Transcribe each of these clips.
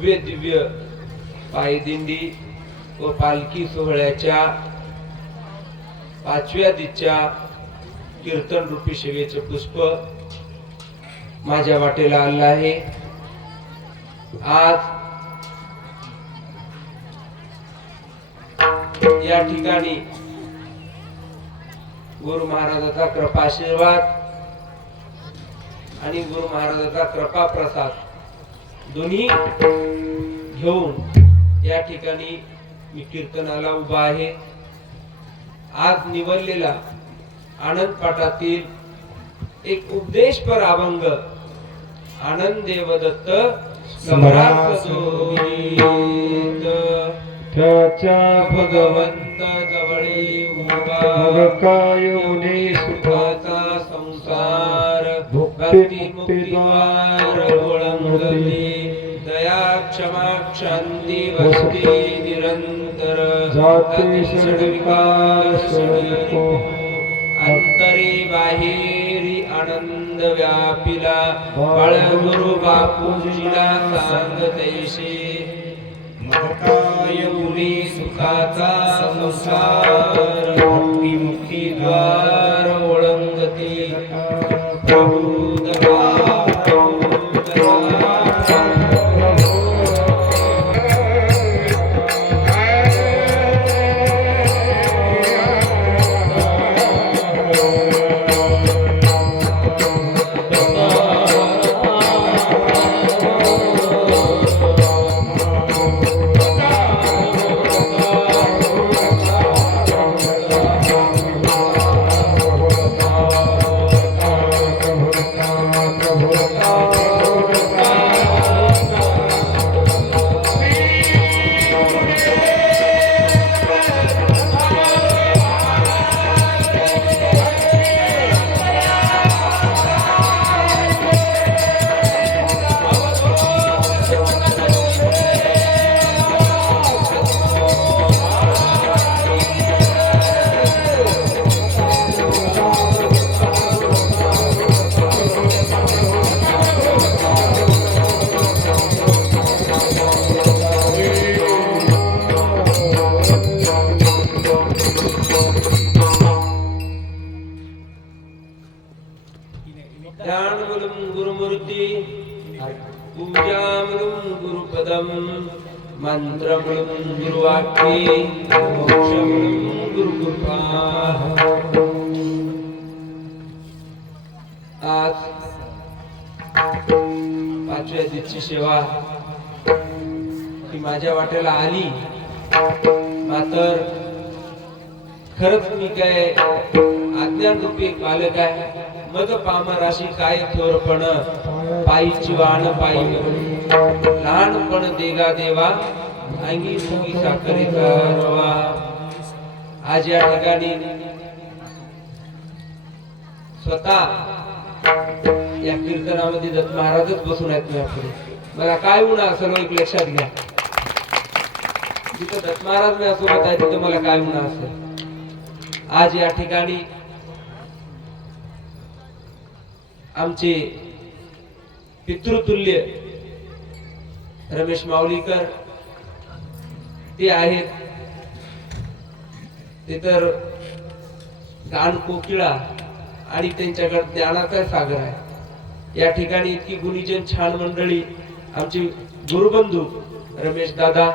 भव्य दिव्य पायदिंडी व पालखी सोहळ्याच्या 5व्या दिच्या कीर्तन रूपी सेवेचे पुष्प माझ्या वाटेला आलं आहे। आज या ठिकाणी गुरु महाराजांचा कृपा आशीर्वाद आणि गुरु महाराजांचा कृपा प्रसाद दोन्ही घेऊन या ठिकाणी मी कीर्तनाला उभा आहे। आज निवडलेला आनंद पाठातील एक उपदेशपर अभंग आनंद देवदत्त समरात जोगीत त्याच्या भगवंत जवळी मग काय उनी सुखाचा संसार भुक्ती मुक्ती द्वार ओळंगली दया क्षमा शांती वस्ती निरंतर जाती षड्विकार षड्को अंतरे बाहेरी आनंद व्यापिला बाळ गुरु बापूजीला सांगतैशी मकाय उरी सुखाचा संसार भक्ती मुक्ती द्वार ओळंगती प्रभू ध्यानमूलं गुरुमूर्ति पूजामूलं गुरुपदं मंत्रमूलं गुरुवाक्ये मोक्षमूलं गुरुकृपा। आज 5व्या दिवशी सेवा ही माझ्या वाटेला आली, मात्र खरंच मी काय अज्ञान रूपी एक बालक आहे। मग पामराशी काय थोरपण पायीची वाण पायी लहानपण देगा देवा अंगी मुंगी साखरेचा रवा। आज या ठिकाणी स्वतः या कीर्तनामध्ये दत्त महाराजच बसून आहेत माझ्यापुढे। मला काय होणार सर्व एक लक्षात घ्या, जिथं दत्त महाराज माझ्यासोबत आहे तिथं मला काय होणार असेल। आज या ठिकाणी आमचे पितृतुल्य रमेश माऊलीकर ते आहेत, ते तर गान कोकिळा आणि त्यांच्याकडे ज्ञानाचा सागर आहे। या ठिकाणी इतकी गुणीजन छान मंडळी आमचे गुरुबंधू रमेश दादा,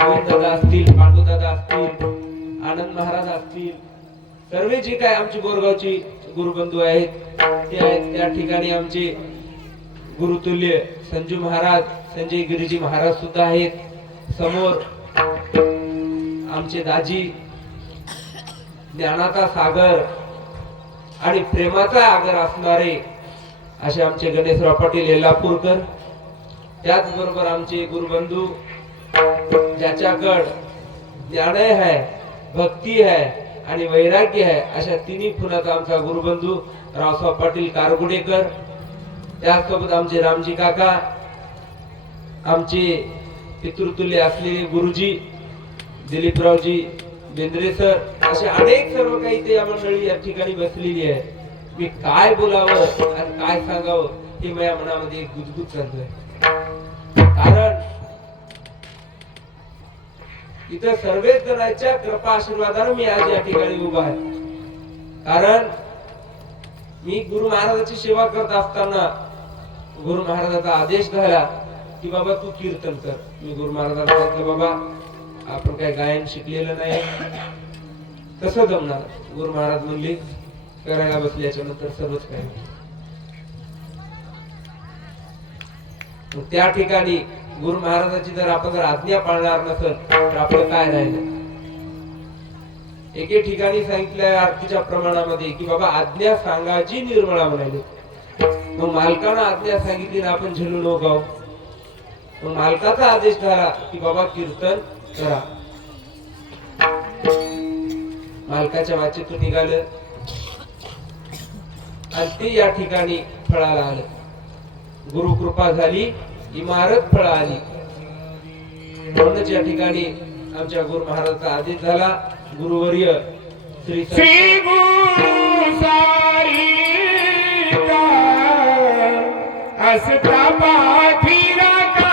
गोविंद दादा असतील, पांडू दादा असतील, आनंद महाराज असतील, सर्व जे काय आमची बोरगावची गुरुबंधू आहेत ते आहेत। त्या ठिकाणी आमचे गुरुतुल्य संजू महाराज, संजय गिरीजी महाराज सुद्धा आहेत। समोर आमचे दाजी ज्ञानाचा सागर आणि प्रेमाचा आगर असणारे असे आमचे गणेशराव पाटील येल्लापूरकर। त्याचबरोबर आमचे गुरुबंधू ज्याच्याकडे ज्ञान है, भक्ती है आणि वैराग्य है, अशा तिन्ही फुलाचा आमचा गुरुबंधू रावसाहेब पाटील कारगुडेकर। त्यासोबत आमचे रामजी काका, आमचे पितृतुल्य असलेले गुरुजी दिलीपरावजी बेंद्रे सर, असे अनेक सर्व काही ते या मंडळी या ठिकाणी बसलेली आहे। मी काय बोलावं आणि काय सांगावं हे माझ्या मनामध्ये एक गुजगुज चालू आहे। कारण इथं सर्वच जणांच्या कृपा आशीर्वादाने मी आज या ठिकाणी उभा आहे. कारण मी गुरु महाराजांची सेवा करत असताना गुरु महाराजांचा आदेश झाला की बाबा तू कीर्तन कर. मी गुरु महाराजांना सांगितलं बाबा आपण काय गायन शिकलेलं नाही, कसं जमणार. गुरु महाराज म्हणले करायला बसल्याच्या नंतर सर्वच काय. त्या ठिकाणी गुरु महाराजांची जर आपण आज्ञा पाळणार नसेल तर आपलं काय राहिलं. एके ठिकाणी सांगितलंय आरतीच्या प्रमाणामध्ये की बाबा आज्ञा सांगाची निर्मळा म्हणाले. मग मालकानं आज्ञा सांगितली ना आपण झेलू नको गाव. मग मालकाचा आदेश झाला की बाबा कीर्तन करा. मालकाच्या वाचेतून निघालं आणि ते या ठिकाणी फळाला आलं. गुरु कृपा झाली, इमारत फळा आली. म्हणूनच या ठिकाणी आमच्या गुरु महाराजांचा आदेश झाला. गुरुवर्य श्री गुरु सारी असता पाठी राखा.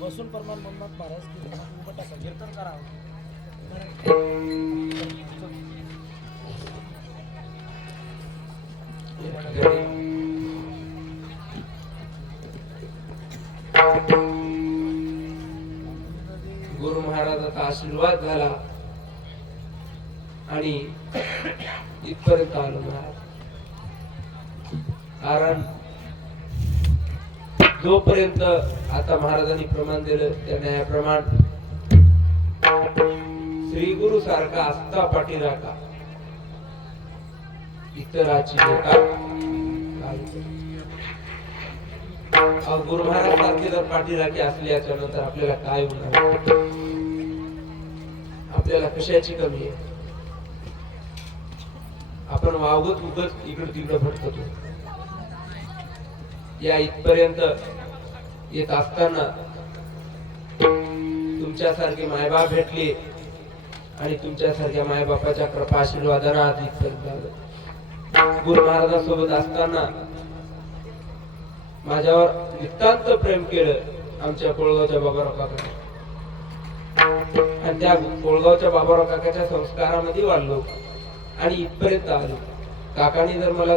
बसून परमान म्हणतात महाराज कीर्तन करावं. गुरु महाराजांचा आशीर्वाद झाला आणि इथपर्यंत आलो महाराज. कारण जोपर्यंत आता महाराजांनी प्रमाण दिलं त्या न्यायाप्रमाण श्री गुरु सारखा आस्था पाठी राखा इतराची गुरु महाराज सारखे जर पाठी राखी असल्याच्या नंतर आपल्याला काय होणार. आपल्याला कशाची कमी आहे. आपण वावगत उगत इकडे तिकडे भटकतो. या इथपर्यंत येत असताना तुमच्यासारखे मायबाप भेटले आणि तुमच्यासारख्या मायबापाच्या कृपा आशीर्वादाने आज इथपर्यंत आलो. गुरु महाराजांसोबत असताना माझ्यावर नितांत प्रेम केलं आमच्या कोळगावच्या बाबाराव काकाने, आणि त्या कोळगावच्या बाबाराव काकाच्या संस्कारामध्ये वाढलो आणि इथपर्यंत आलो. काकाने जर मला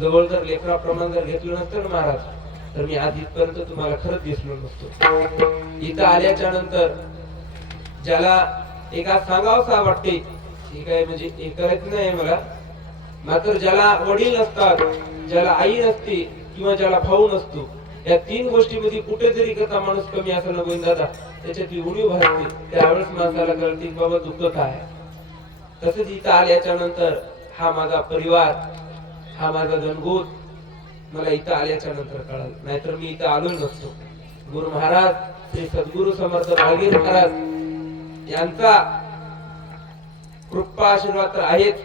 जवळ लेकराप्रमाणे जर घेतलं नसतं ना महाराज, तर मी आज इथपर्यंत तुम्हाला खरंच दिसलो नसतो. इथं आल्याच्या नंतर ज्याला एका सांगावसा वाटते, ठीक आहे, म्हणजे हे करायचं नाही मला, मात्र ज्याला वडील नसतात, ज्याला आई नसते किंवा ज्याला भाऊ नसतो, या तीन गोष्टीमध्ये कुठेतरी कसा माणूस कमी असं न दादा त्याच्यातली उणीव भासते. त्यावेळेस माणसाला कळते की बाबा दुःखत आहे. तसंच इथं आल्याच्या नंतर हा माझा परिवार, हा माझा जनगोत मला इथं आल्याच्या नंतर कळालं, नाहीतर मी इथं आलो नसतो. गुरु महाराज श्री सद्गुरु समर्थ बाळगीर महाराज यांचा कृपा आशीर्वाद तर आहेच,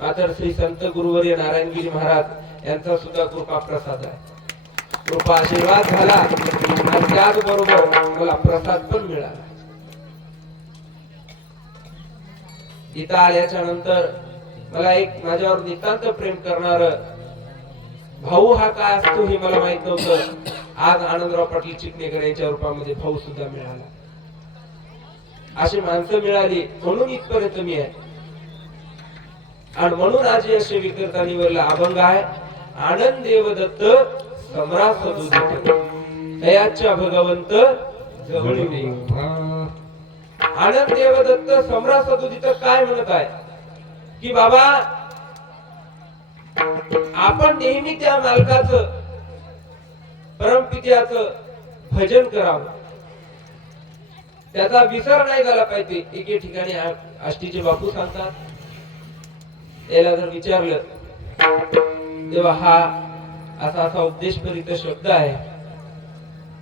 मात्र श्री संत गुरुवर्य नारायणगिरी महाराज यांचा सुद्धा कृपा प्रसाद आहे. कृपा आशीर्वाद झाला आणि त्याचबरोबर मला प्रसाद पण मिळाला. इथं आल्याच्या नंतर मला एक माझ्यावर नितांत प्रेम करणार भाऊ हा काय असतो हे मला माहित नव्हतं. आज आनंदराव पाटील चिटणेकर यांच्या रूपामध्ये भाऊ सुद्धा मिळाला. अशी माणसं मिळाली म्हणून इथपर्यंत मी आहे, आणि म्हणून आज या सेविकर्तानीवरला अभंग आहे. आनंद देवदत्त सम्राट सदुदित दयाच्या भगवंत जवळी नाही. आनंद देवदत्त सम्राट सदुदित काय म्हणत आहे की बाबा आपण नेहमी त्या मालकाचं परमपित्याचं भजन करावं, त्याचा विसर नाही झाला पाहिजे. एके ठिकाणी आष्टीचे बापू सांगतात, याला जर विचारलं तेव्हा हा असा असा उपदेशभरित शब्द आहे,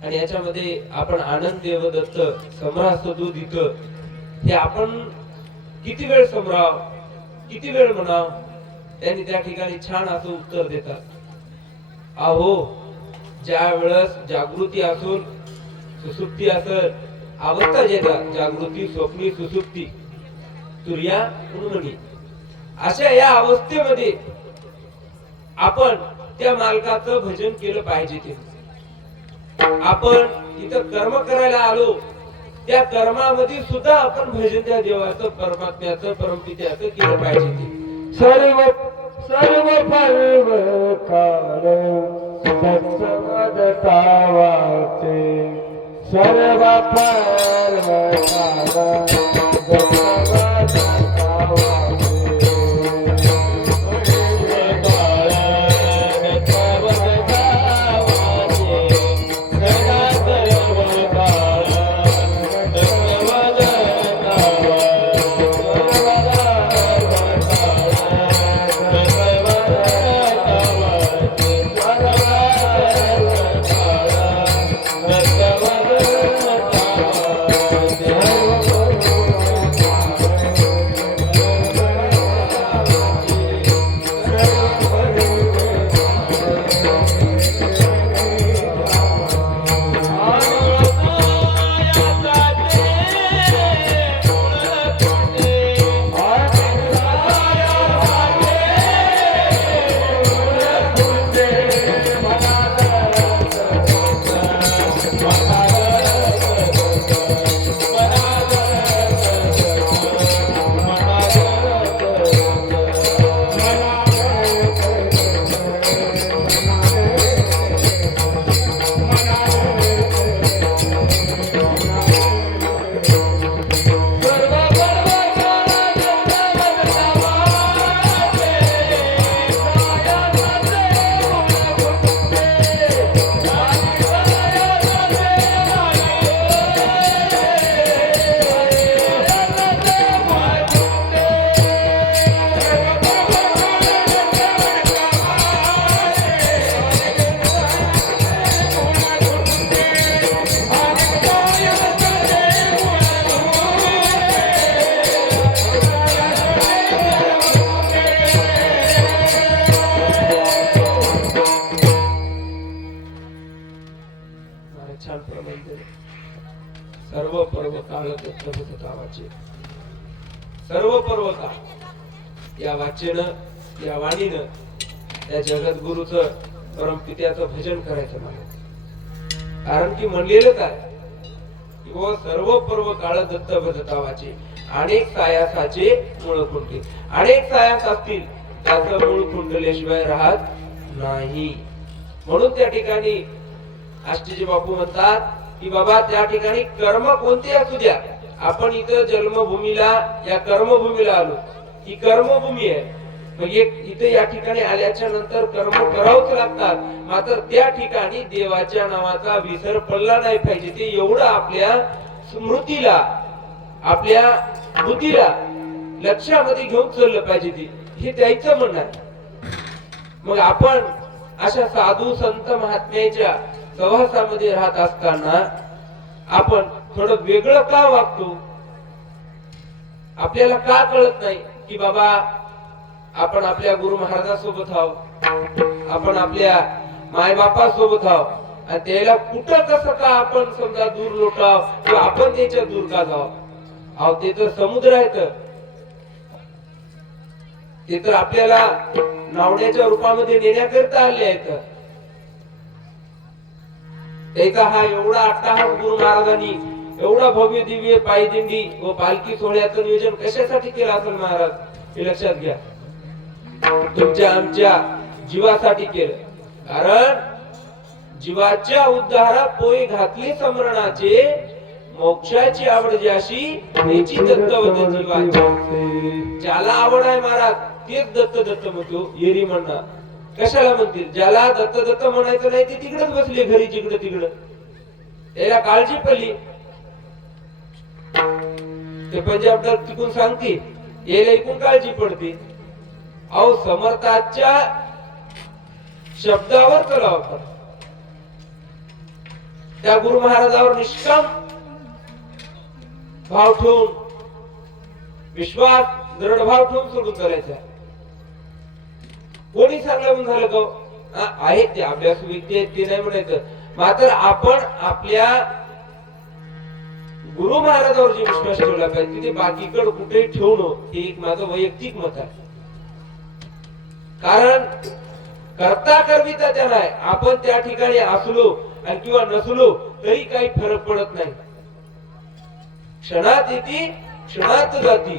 आणि याच्यामध्ये आपण आनंद देवदत्त सम्राट सदुदित हे आपण किती वेळ समराव, किती वेळ म्हणाव. त्यांनी त्या ठिकाणी छान असं उत्तर देतात, अहो ज्या वेळेस जागृती असून सुसुप्ती असेल, अवस्था येतात जागृती स्वप्नी सुसुप्ती तुर्या उन्मनी, अशा या अवस्थेमध्ये आपण त्या मालकाचं भजन केलं पाहिजे. ते आपण इथं कर्म करायला आलो, त्या कर्मामध्ये सुद्धा आपण भजन त्या देवाचं परमात्म्याचं परमपित्याचं केलं पाहिजे. ते सर्व सर्व पर्व काळ दत्तवदतावाचे, सर्व पर्व काळ दत्तवदतावाचे. सर्व पर्व काळ दत्तवदतावाचे, सर्व पर्व काळ या वाचेनं या वाणीनं त्या जगद्गुरूचं परमपित्याचं भजन करायचं मला. कारण की म्हणलेलं काय की व सर्व पर्व काळ दत्त भजतावाचे, अनेक सायासाचे मूळ खुंटे. अनेक सायास असतील त्याचं मूळ खुंटल्याशिवाय राहत नाही. म्हणून त्या ठिकाणी आष्टीचे बापू म्हणतात की बाबा त्या ठिकाणी कर्म कोणते असू द्या, आपण इथं जन्मभूमीला या कर्मभूमीला आलो, ही कर्मभूमी आहे. मग एक इथे या ठिकाणी आल्याच्या नंतर कर्म करावंच लागतात. मात्र त्या ठिकाणी देवाच्या नावाचा विसर पडला नाही पाहिजे. ते एवढं आपल्या स्मृतीला, आपल्या बुद्धीला लक्षामध्ये घेऊन चाललं पाहिजे. ते हे त्याचं म्हणणं आहे. मग आपण अशा साधू संत महात्म्याच्या सहवासामध्ये राहत असताना आपण थोडं वेगळं का वागतो? आपल्याला का कळत नाही की बाबा आपण आपल्या गुरु महाराजांसोबत आहोत, आपण आपल्या मायबापासोबत आहोत, आणि त्याला कुठं कसं का आपण समजा दूर लोटाव किंवा आपण त्याच्या दूर का जाव? अहो ते तर समुद्र आहे, ते तर आपल्याला नावण्याच्या रूपामध्ये नेण्याकरिता आले आहेत. त्याचा हा एवढा अट्टाहास गुरु महाराजांनी, एवढा भव्य दिव्य पायदिंडी व पालखी सोहळ्याचं नियोजन कशासाठी केलं असेल महाराज? हे लक्षात घ्या. तुमच्या आमच्या जीवासाठी केलं. कारण जीवाच्या उद्धारा पोय घातली समरणाचे, मोक्षाची आवड ज्याशी त्याची दत्तवत जीवाची. ज्याला आवड आहे महाराज तेच दत्त दत्त म्हणतो. येरी म्हणणार कशाला म्हणतील? ज्याला दत्त दत्त म्हणायचं नाही ते तिकडेच बसले घरी, जिकडं तिकडं. त्याला काळजी पडली. ते पंजाबला तिकून सांगते, याला ऐकून काळजी पडते. अहो समर्थाच्या शब्दावर चलाव कर. त्या गुरु महाराजावर निष्काम भाव ठेवून, विश्वास दृढ भाव ठेवून सोडून चालायचा. कोणी सांगलं म्हणून झालं का? आहेत ते अभ्यासू व्यक्ती आहेत, ते नाही म्हणायचं. मात्र आपण आपल्या गुरु महाराजावर जे विश्वास ठेवला पाहिजे तिथे बाकीकडे कुठेही ठेवणं हे एक माझं वैयक्तिक मत आहे. कारण करता करविता त्याला आहे. आपण त्या ठिकाणी असलो आणि किंवा नसलो तरी काही फरक पडत नाही. क्षणात येते क्षणात जाती,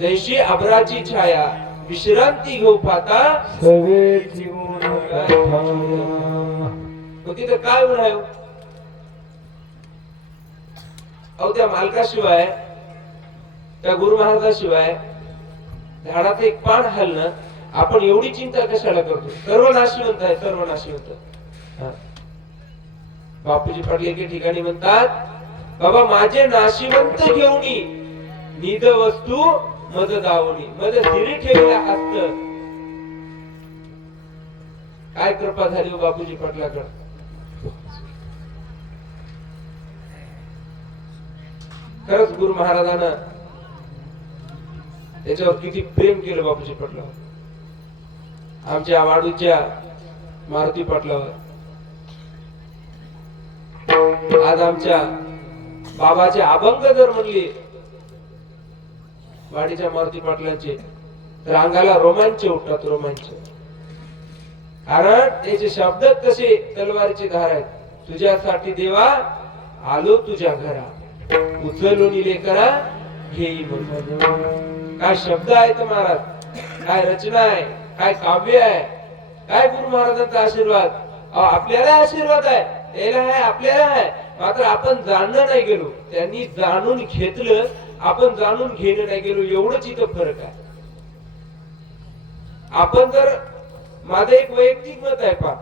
जैशी अभराची छाया विश्रांती घेऊ पाहता सवे जीवन मग तिथं काय म्हणाय? अहो त्या मालकाशिवाय, त्या गुरु महाराजाशिवाय झाडाचं एक पान हलणं आपण एवढी चिंता कशाला करतो? सर्व नाशिवंत आहे, सर्व नाशिवंत. बापूजी पाटील एके ठिकाणी म्हणतात, बाबा माझे नाशिवंत घेऊनी निध वस्तू मद दावणी, मद सिरी ठेवला हस्त. काय कृपा झाली बापूजी पाटलाकडे. खरंच गुरु महाराजांना त्याच्यावर किती प्रेम केलं बापूजी पाटलावर, आमच्या वाडूच्या मारुती पाटलावर. आज आमच्या बाबाचे अभंग जर म्हणले वाडीच्या मारुती पाटलांचे तर अंगाला रोमांच उठतात, रोमांच. कारण त्याचे शब्द तसे तलवारीचे धार आहेत. तुझ्यासाठी देवा आलो तुझ्या घरा, उचलून लेकरा घेई म्हणून. काय शब्द आहेत महाराज, काय रचना आहे, काय काव्य आहे, काय गुरु महाराजांचा आशीर्वाद. आपल्याला आशीर्वाद आहे, त्याला आहे, आपल्याला आहे. मात्र आपण जाणणं नाही गेलो, त्यांनी जाणून घेतलं, आपण जाणून घेणं नाही गेलो. एवढंच इथं फरक आहे. आपण जर, माझं एक वैयक्तिक मत आहे पा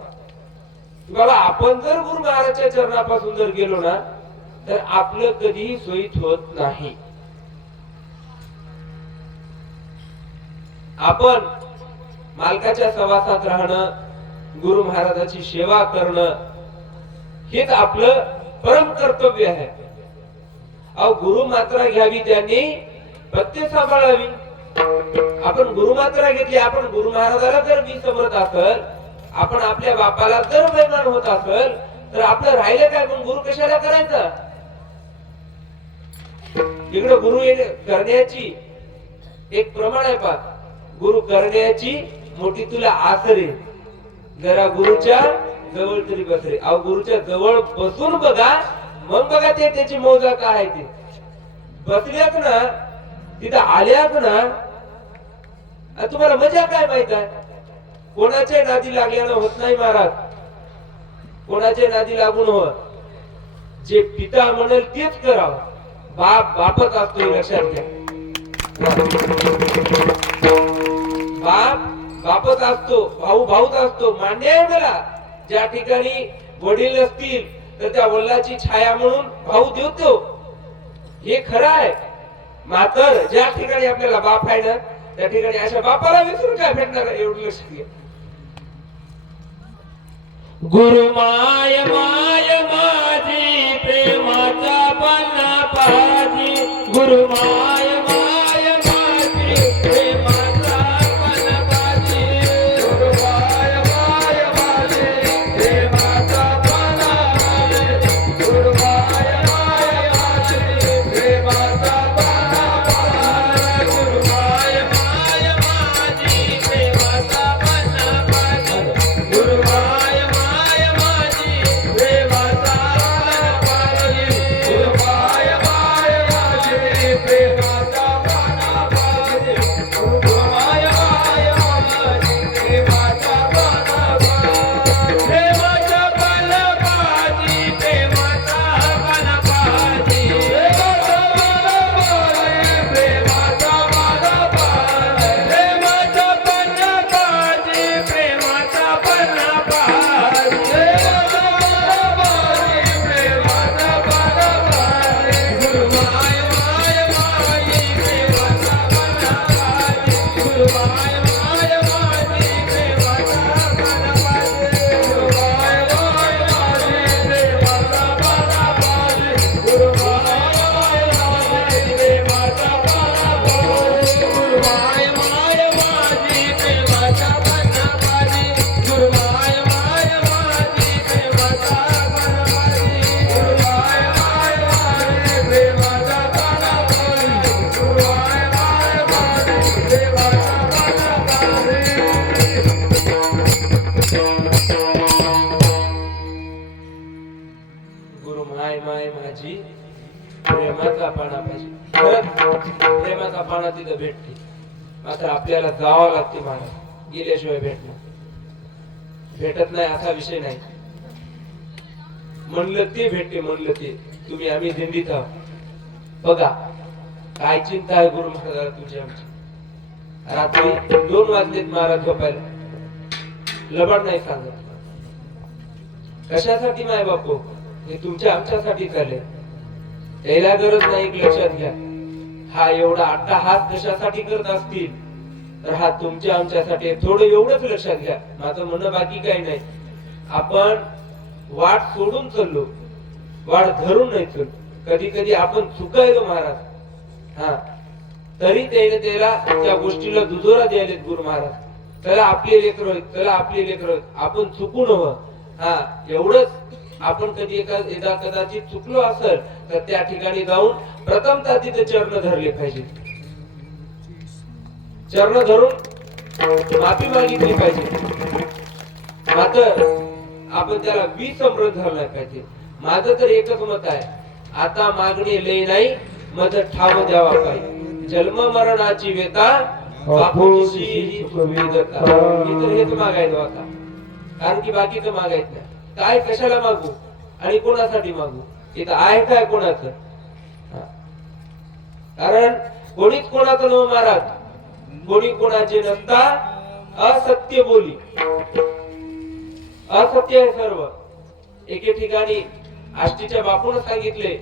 बाबा, आपण जर गुरु महाराजच्या चरणापासून जर गेलो ना तर आपलं कधीही सोयीत होत नाही. आपण मालकाच्या सहवासात राहणं, गुरु महाराजाची सेवा करणं हेच आपलं परम कर्तव्य आहे. अहो गुरु मात्रा घ्यावी, त्यांनी पत्ते सांभाळावी. आपण गुरु मात्रा घेतली, आपण गुरु महाराजाला जर विसमरत असेल, आपण आपल्या बापाला जर बेमान होत असेल तर आपलं राहिलं काय? मग गुरु कशाला करायचा? इकडे गुरु करण्याची एक प्रमाण आहे पा. गुरु करण्याची मोठी तुला आसरे, जरा गुरुच्या जवळ तरी बस रे. अहो गुरुच्या जवळ बसून बघा, मग बघा ते त्याची मौजा काय आहे ते. बसल्यात ना तिथं आल्यात ना, आणि तुम्हाला मजा काय माहित आहे. कोणाच्या नादी लागल्यानं होत नाही महाराज, कोणाच्या नादी लागून हो. जे पिता म्हणेल तेच करावं. बाप बापच असतो हे लक्षात घ्या. बाप बापच असतो, भाऊ भाऊच असतो. मान्य आहे मला, ज्या ठिकाणी वडील नसतील तर त्या वडिलाची छाया म्हणून भाऊ देतो, हे खरं आहे. मात्र ज्या ठिकाणी आपल्याला बाप आहे ना, त्या ठिकाणी अशा बापाला विसरून काय भेटणार आहे, एवढं लक्ष घ्या. गुरु माय माय माझी प्रेमाचा पन्ना पाजी, गुरु माय माय माझी प्रेमाचा पन्ना पाजी, गुरु माय माय माझी प्रेमाचा पन्ना पाजी, गुरु माय माय माझी प्रेमाचा पन्ना पाजी, गुरु माय माय माझी प्रेमाचा पन्ना पाजी, गुरु माय माय माझी प्रेमाचा पन्ना पाजी, गुरु माय माय माझी प्रेमाचा पन्ना पाजी, गुरु माय माय माझी प्रेमाचा पन्ना पाजी, प्रेमाचा पन्ना पाजी, प्रेमाचा पन्ना पाजी, प्रेमाचा पन्ना पाजी, प्रेमाचा पन्ना पाजी, प्रेमाचा पन्ना पाजी, प्रेमाचा पन्ना पाजी, प्रेमाचा पन्ना पाजी, प्रेमाचा पन्ना पाजी, गुरु माय माय माझी प्रेमाचा पन्ना पाजी, गुरु माय माय माझी प्रेमाचा पन्ना पाजी, गुरु माय माय माझी प्रेमाचा पन्ना पाजी, गुरु माय माय माझी प्रेमाचा पन्ना पाजी, गुरु माय माय माझी प्रेमाचा पन्ना पाजी, गुरु माय माय माझी प्रेमाचा पन्ना पाजी, गुरु माय माय माझी प्रेमाचा पन्ना पाजी, गुरु माय माय माझी प्रेमाचा पन्ना पाजी. गुरु माय माय माझी प्रेमाचा पाना पाहिजे. खरंच प्रेमाचा पाना तिथं भेटते, मात्र आपल्याला जावं लागते महाराज, गेल्याशिवाय भेटणार भेटत नाही असा विषय नाही. म्हणलं ते भेटते, म्हणलं ते. तुम्ही आम्ही दिंडीत आहोत, बघा काय चिंता आहे गुरु महाराजाला तुमची आमची. रात्री 2 वाजलेत महाराज झोपायला, लबाड नाही सांगत. कशासाठी माय बापू, हे तुमच्या आमच्यासाठी चालले. यायला गरज नाही, एक लक्षात घ्या. हा एवढा अट्टाहास कशासाठी करत असतील तर हा तुमच्या आमच्यासाठी. थोडं एवढंच लक्षात घ्या, माझं म्हणणं बाकी काही नाही. आपण वाट सोडून चाललो, वाट धरून नाही चाललो. कधी कधी आपण चुकायलो महाराज, हा तरी त्याला त्या गोष्टीला दुजोरा द्यायलेत गुरु महाराज. चला आपले लेकर आहेत, चला आपले लेकर आहेत, आपण चुकू नव. हा एवढंच. आपण कधी एकदा कदाचित चुकलो असेल तर त्या ठिकाणी जाऊन प्रथमतः तिथे चरण धरले पाहिजे. चरण धरून माफी मागितली पाहिजे. मात्र आपण त्याला विसंबंध झाला नाही पाहिजे. माझं तर एकच मत आहे, आता मागणी लई नाही, मज ठाव द्यावा पाहिजे. जन्म मरणाची वेता बापूची ही सुविधता. इतर हेच मागायचं आता, कारण की बाकीचं मागायचं नाही. काय कशाला मागू आणि कोणासाठी मागू, इथं आहे काय कोणाचं. कारण कोणीच कोणाचं नव महाराज, कोणी कोणाचे नसता असत्य बोली. असत्य आहे सर्व. एके ठिकाणी आष्टीच्या बापून सांगितले,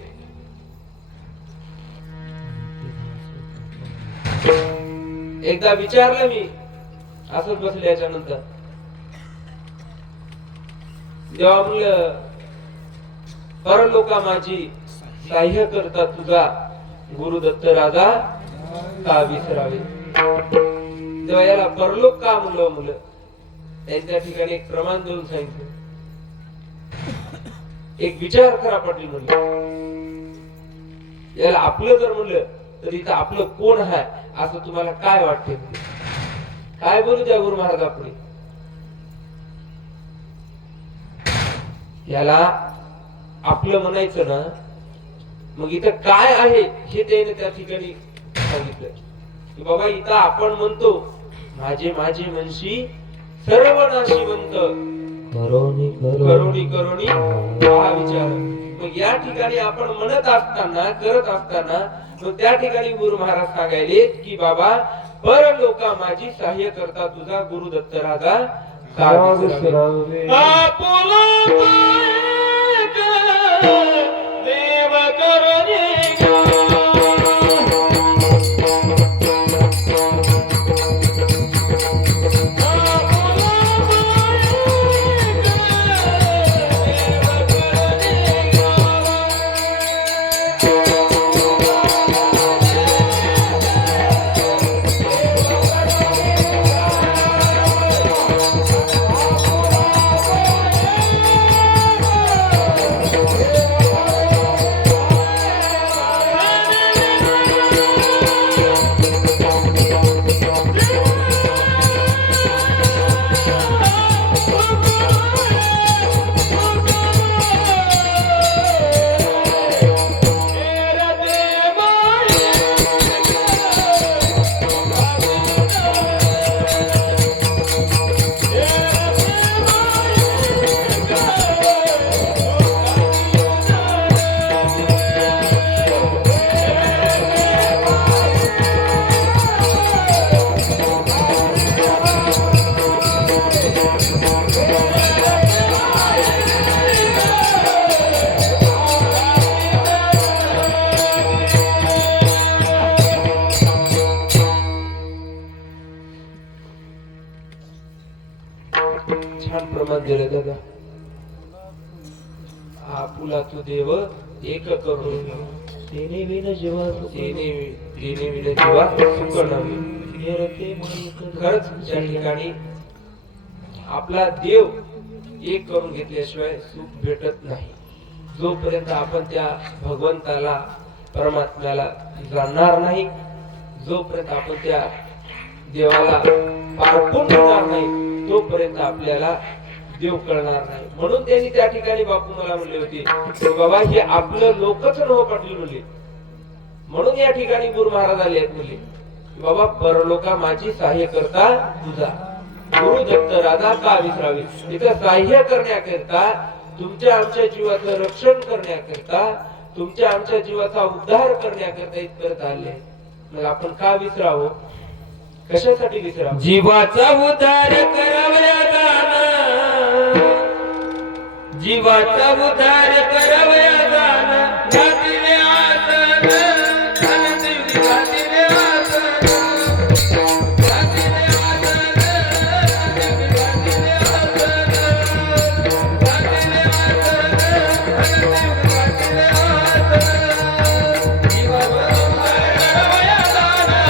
एकदा विचारलं मी असंच बसल्याच्या नंतर, जेव्हा म्हणलं परलोका माझी सहाय्य करता तुझा गुरुदत्त राजा का विसरावे. तेव्हा याला परलोक का म्हणलं, मुलं त्यांच्या ठिकाणी एक प्रमाण देऊन सांगितलं. एक विचार करा पाटील म्हणलं, याला आपलं जर म्हणलं तर इथं आपलं कोण आहे असं तुम्हाला काय वाटते. काय बोलू त्या गुरु महाराजापुढे? याला आपलं म्हणायचं ना, मग इथं काय आहे हे त्याने त्या ठिकाणी सांगितलं की बाबा इथं आपण म्हणतो माझे माझे म्हणशी सर्व नाशिवंत करोनी करोनी करोनी हा विचार. मग या ठिकाणी आपण म्हणत असताना करत असताना मग त्या ठिकाणी गुरु महाराज सांगायले की बाबा परलोका माझी सहाय्य करता तुझा गुरु दत्त राजा का विसरावे? आपुला देव करोनी छान प्रमाण दिलं दादा. आपुला तू देव एक करून तेने विन जीवा तिने तिने विना जीवा सुख नव्हे. निरते मनी खरंच ज्या ठिकाणी आपला देव एक करून घेतल्याशिवाय सुख भेटत नाही. जोपर्यंत आपण त्या भगवंताला परमात्म्याला जाणणार नाही, जोपर्यंत आपण त्या देवाला पारखून घेणार नाही तोपर्यंत आपल्याला देव कळणार नाही. म्हणून त्यांनी त्या ठिकाणी बापू मला म्हणले होते की बाबा हे आपलं लोकच नव पाटील म्हणले. म्हणून या ठिकाणी गुरु महाराज आले आहेत म्हणले की बाबा परलोका माझी सहाय्य करता तुझा गुरु दत्त राजा का विसरावे. तिथं सहाय्य करण्याकरिता, तुमच्या आमच्या जीवाचं रक्षण करण्याकरिता, तुमच्या आमच्या जीवाचा उद्धार करण्याकरिता इथपर्यंत आले. मग आपण का विसरावं? कशासाठी विसरावं? जीवाचा उद्धार करावया जाना, जीवाचा उद्धार करावया जाना. घातिले आसन, घातिले आसन, घातिले आसन, घातिले आसन, घातिले आसन, घातिले आसन. जीवाचा उद्धार करावया जाना,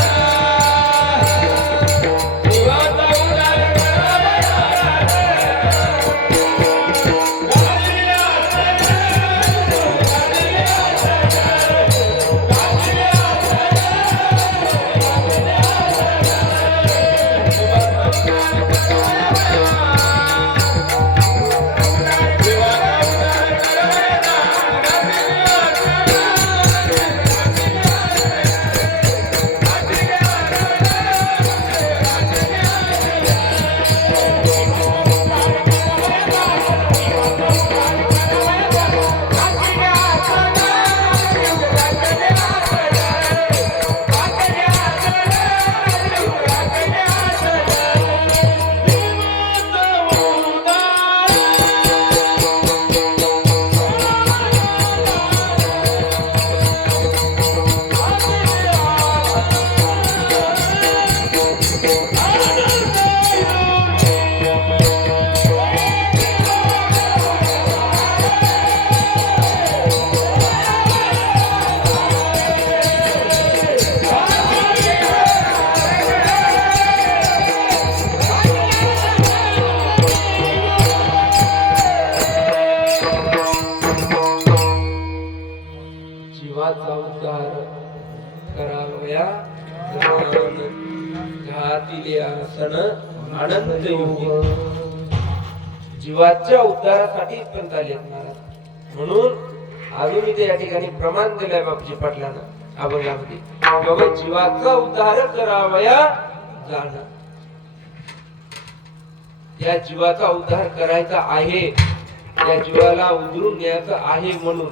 जीवाचा उद्धार करावया जाना. घातिले आसन, अनंत युगी जीवाच्या उद्धारासाठी पण आलेत महाराज. म्हणून अजून इथे या ठिकाणी प्रमाण दिलंय बापजी पाटलांना अभंगामध्ये, बाबा जीवाचा उद्धार करावया जाणं. या जीवाचा उद्धार करायचा आहे, या जीवाला उधरून न्यायचं आहे, म्हणून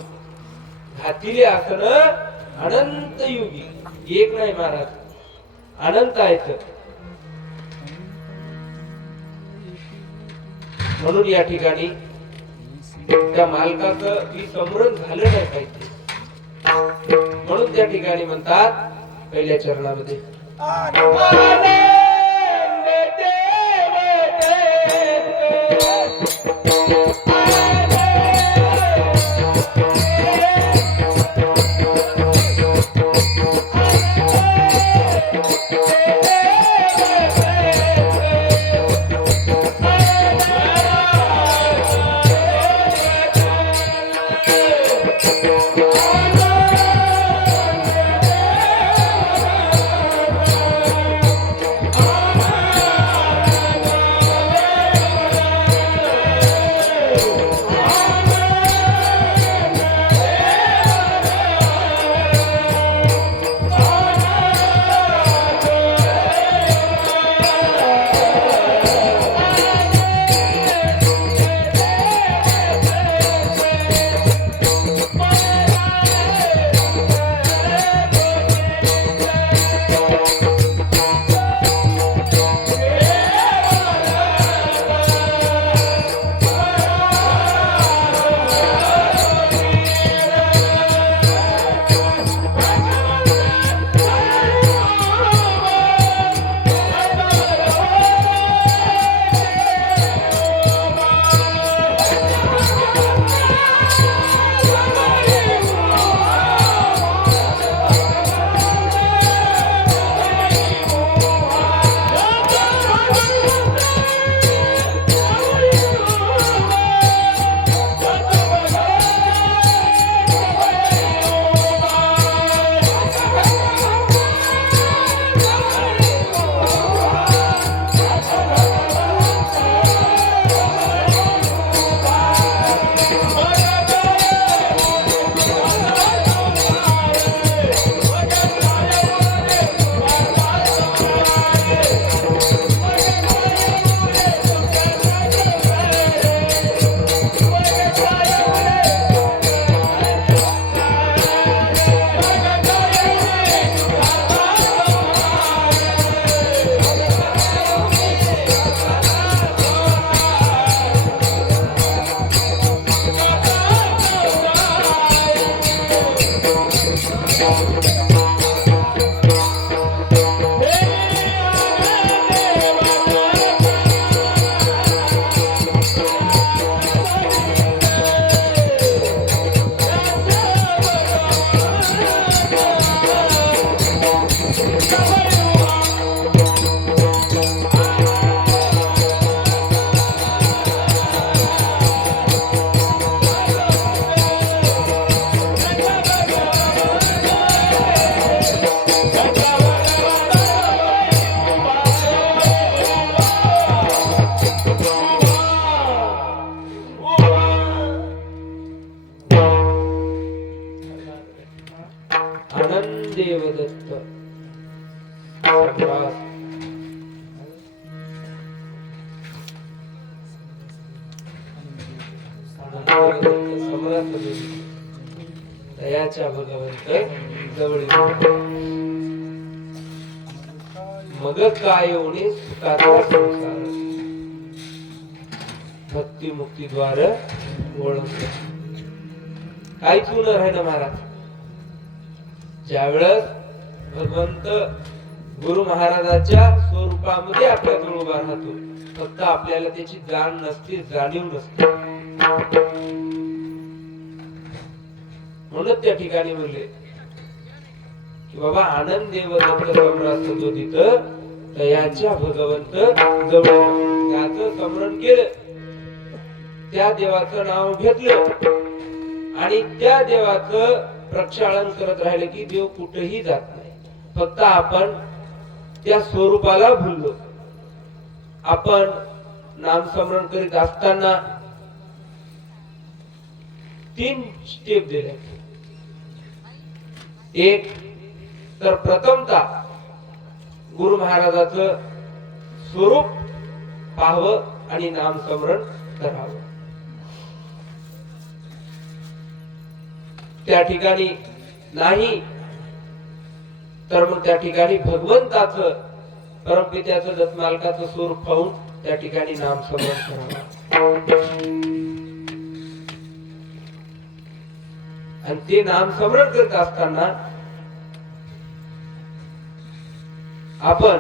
घातिले आसन अनंत युगी. एक नाही महाराज, अनंत आहेत. म्हणून या ठिकाणी त्या मालकाचं विस्मरण झालं नाही पाहिजे. म्हणून त्या ठिकाणी म्हणतात पहिल्या चरणामध्ये देवदत्त सम्राट दयाच्या भगवंत जवळ मग काय होणे सुखाचा संसार भक्ती मुक्ती द्वार ओळख काहीच न राहिलं महाराज. ज्यावेळेस भगवंत गुरु महाराजाच्या स्वरूपामध्ये आपल्या जवळ उभा राहतो, फक्त आपल्याला त्याची जाण नसते, जाणीव नसते. म्हणून त्या ठिकाणी म्हणले की बाबा आनंद देवदत्त सम्राट सदोदित दयाच्या भगवंत जवळ त्याचं स्मरण केलं, त्या देवाचं नाव घेतलं आणि त्या देवाचं प्रक्षालन करत राहिले की देव कुठेही जात नाही. फक्त आपण त्या स्वरूपाला भुललो. आपण नामस्मरण करीत असताना 3 स्टेप दिले. एक तर प्रथमतः गुरु महाराजाचं स्वरूप पाहावं आणि नामस्मरण करावं. त्या ठिकाणी नाही तर मग त्या ठिकाणी भगवंताचं परमपित्याचं दत्तमालकाचं स्वरूप पाहून त्या ठिकाणी नामस्मरण करावं. आणि ते नामस्मरण करत असताना आपण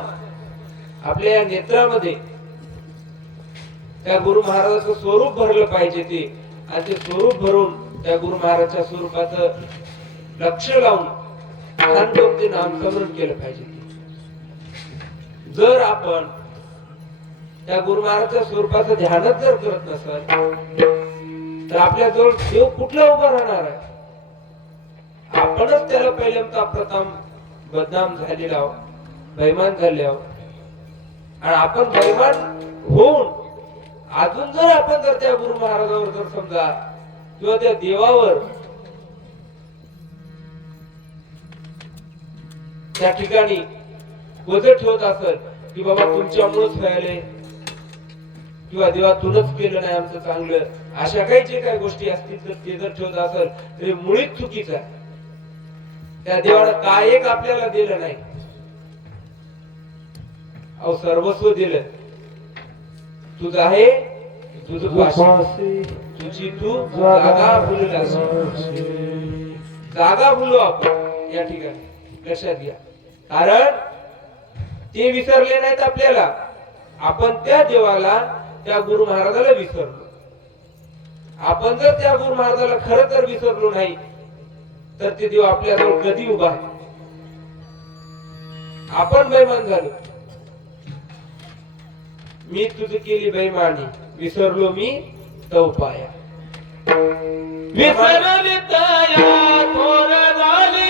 आपल्या या नेत्रामध्ये त्या गुरु महाराजाचं स्वरूप भरलं पाहिजे ते. आणि ते स्वरूप भरून त्या गुरु महाराजाच्या स्वरूपाचं लक्ष लावून ते नामस्मरण केलं पाहिजे. जर आपण त्या गुरु महाराजाच्या स्वरूपाचं ध्यानच जर करत नसेल तर आपल्या जवळ देव कुठला उभा राहणार आहे. आपणच त्याला पहिल्यांदा प्रथम बदनाम झालेला आहोत, बैमान झाले आहोत. आणि आपण बैमान होऊन अजून जर आपण जर त्या गुरु महाराजावर जर समजा किंवा त्या देवावर त्या ठिकाणी वजन ठेवत असेल की बाबा तुमच्यामुळेच व्हायले किंवा देवा तुनच केलं नाही आमचं चांगलं, अशा काही जे काही गोष्टी असतील तर ते जर ठेवत असेल तरी मुळीच चुकीचं आहे. त्या देवानं काय एक आपल्याला दिलं नाही, अहो सर्वस्व दिलं. तुझं आहे तुझं पाशी, तुझी तू जागा भुललास. जागा भुलू आपण या ठिकाणी, लक्षात घ्या. कारण ते विसरले नाहीत आपल्याला, आपण त्या देवाला त्या गुरु महाराजाला विसरलो. आपण जर त्या गुरु महाराजाला खरं तर विसरलो नाही तर ते देव आपल्याजवळ कधी उभा आहे. आपण बैमान झालो. मी तुझ केली बैमानी, विसरलो मी तो पाया. विसरली तया थोर झाली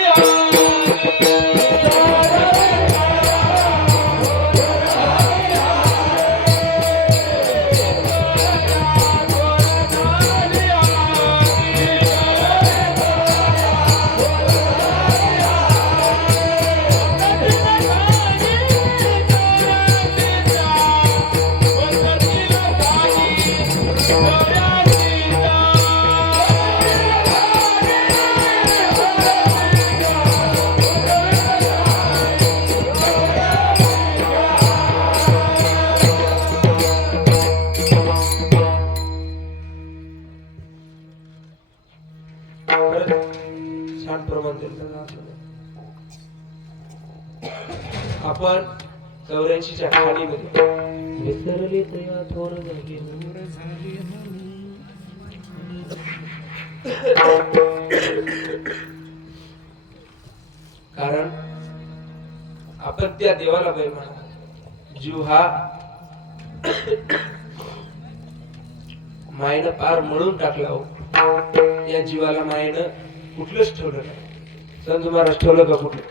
छान प्रमाण दिलं. आपण 84च्या खाणीमध्ये विसरले तया थोर झाली. कारण आपण त्या देवाला बैमान. जीव हा मायनं पार म्हणून टाकला हो. या जीवाला मायनं कुठलंच ठेवलं नाही. संत महाराज ठेवलं का कुठलं.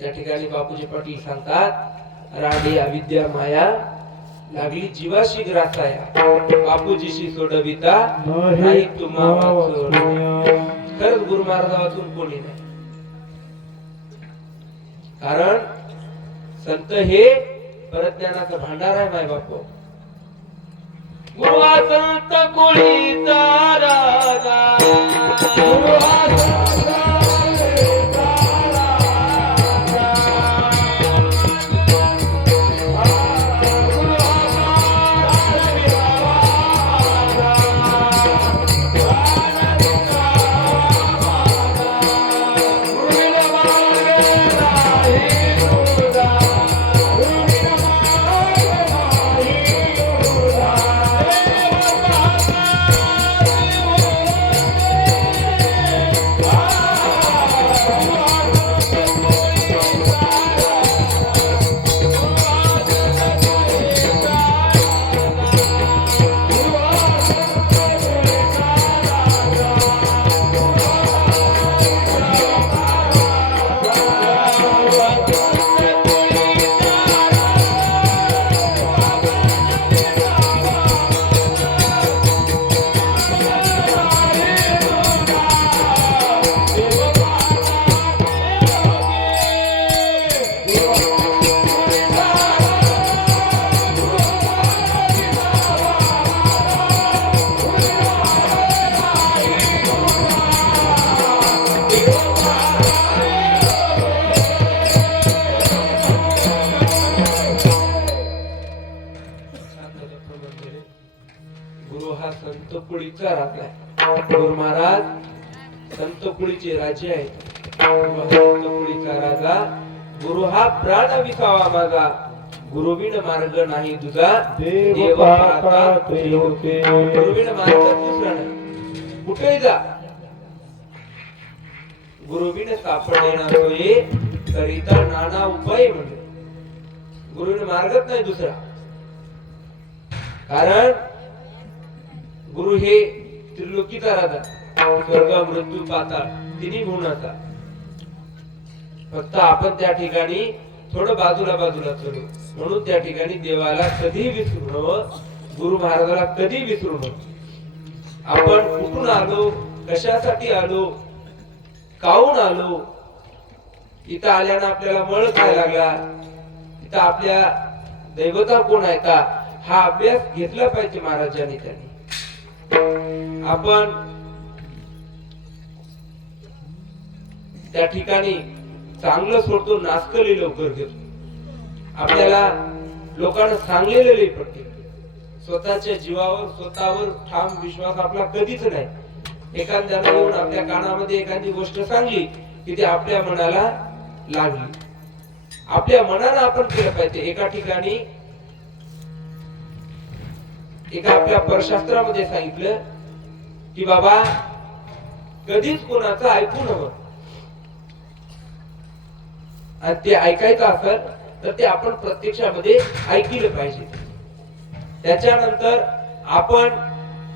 त्या ठिकाणी बापूजी पाटील सांगतात, राणी अविद्या माया लागली जीवाशी ग्रासाया, बापूजीशी सोडविता नाही तुम्हा वाचून. खरंच गुरु महाराजा वाचून कोणी नाही. कारण संत हे परज्ञानाचं भांडार आहे माय बापू. गुरुवा संत कुळीचा राजा, गुरु हा संत कुळीचा राजा आहे. गुरु महाराज संत कुळीचे राजे आहेत. गुरु हा संत कुळीचा राजा. गुरु हा प्राण विसावा माझा. गुरुविण मार्ग नाही तुझा देव पाहता त्रैलोके. गुरुविण मार्ग दुसरा नाही. कुठेही जा गुरुविण सापडे ना सोये करिता नाना उपाय म्हणजे गुरुविण मार्गच नाही दुसरा. कारण गुरु हे त्रिलोकीचा राजा, स्वर्ग मृत्यू पाताळ तिन्ही गुणाचा. फक्त आपण त्या ठिकाणी थोडं बाजूला चढू. म्हणून त्या ठिकाणी देवाला कधी विसरू नये, गुरु महाराजाला कधी विसरू नये. आपण कुठून आलो, कशासाठी आलो, काहून आलो, इथं आल्यानं आपल्याला मळ काय लागला, इथं आपल्या दैवता कोण आहे का, हा अभ्यास घेतला पाहिजे महाराजांनी. त्यांनी आपण त्या ठिकाणी चांगलं सोडतो, नासकली लवकर घेतो. आपल्याला लोकांना सांगलेले पडते. स्वतःच्या जीवावर स्वतःवर ठाम विश्वास आपला कधीच नाही. एखाद्याने येऊन आपल्या कानामध्ये एखादी गोष्ट सांगली की ती आपल्या मनाला लागली. आपल्या मनानं आपण केलं पाहिजे. एका ठिकाणी एका आपल्या परशास्त्रामध्ये सांगितलं की बाबा कधीच कोणाचं ऐकू नवं, आणि ते ऐकायचं असेल तर ते आपण प्रत्यक्षामध्ये ऐकलं पाहिजे. त्याच्यानंतर आपण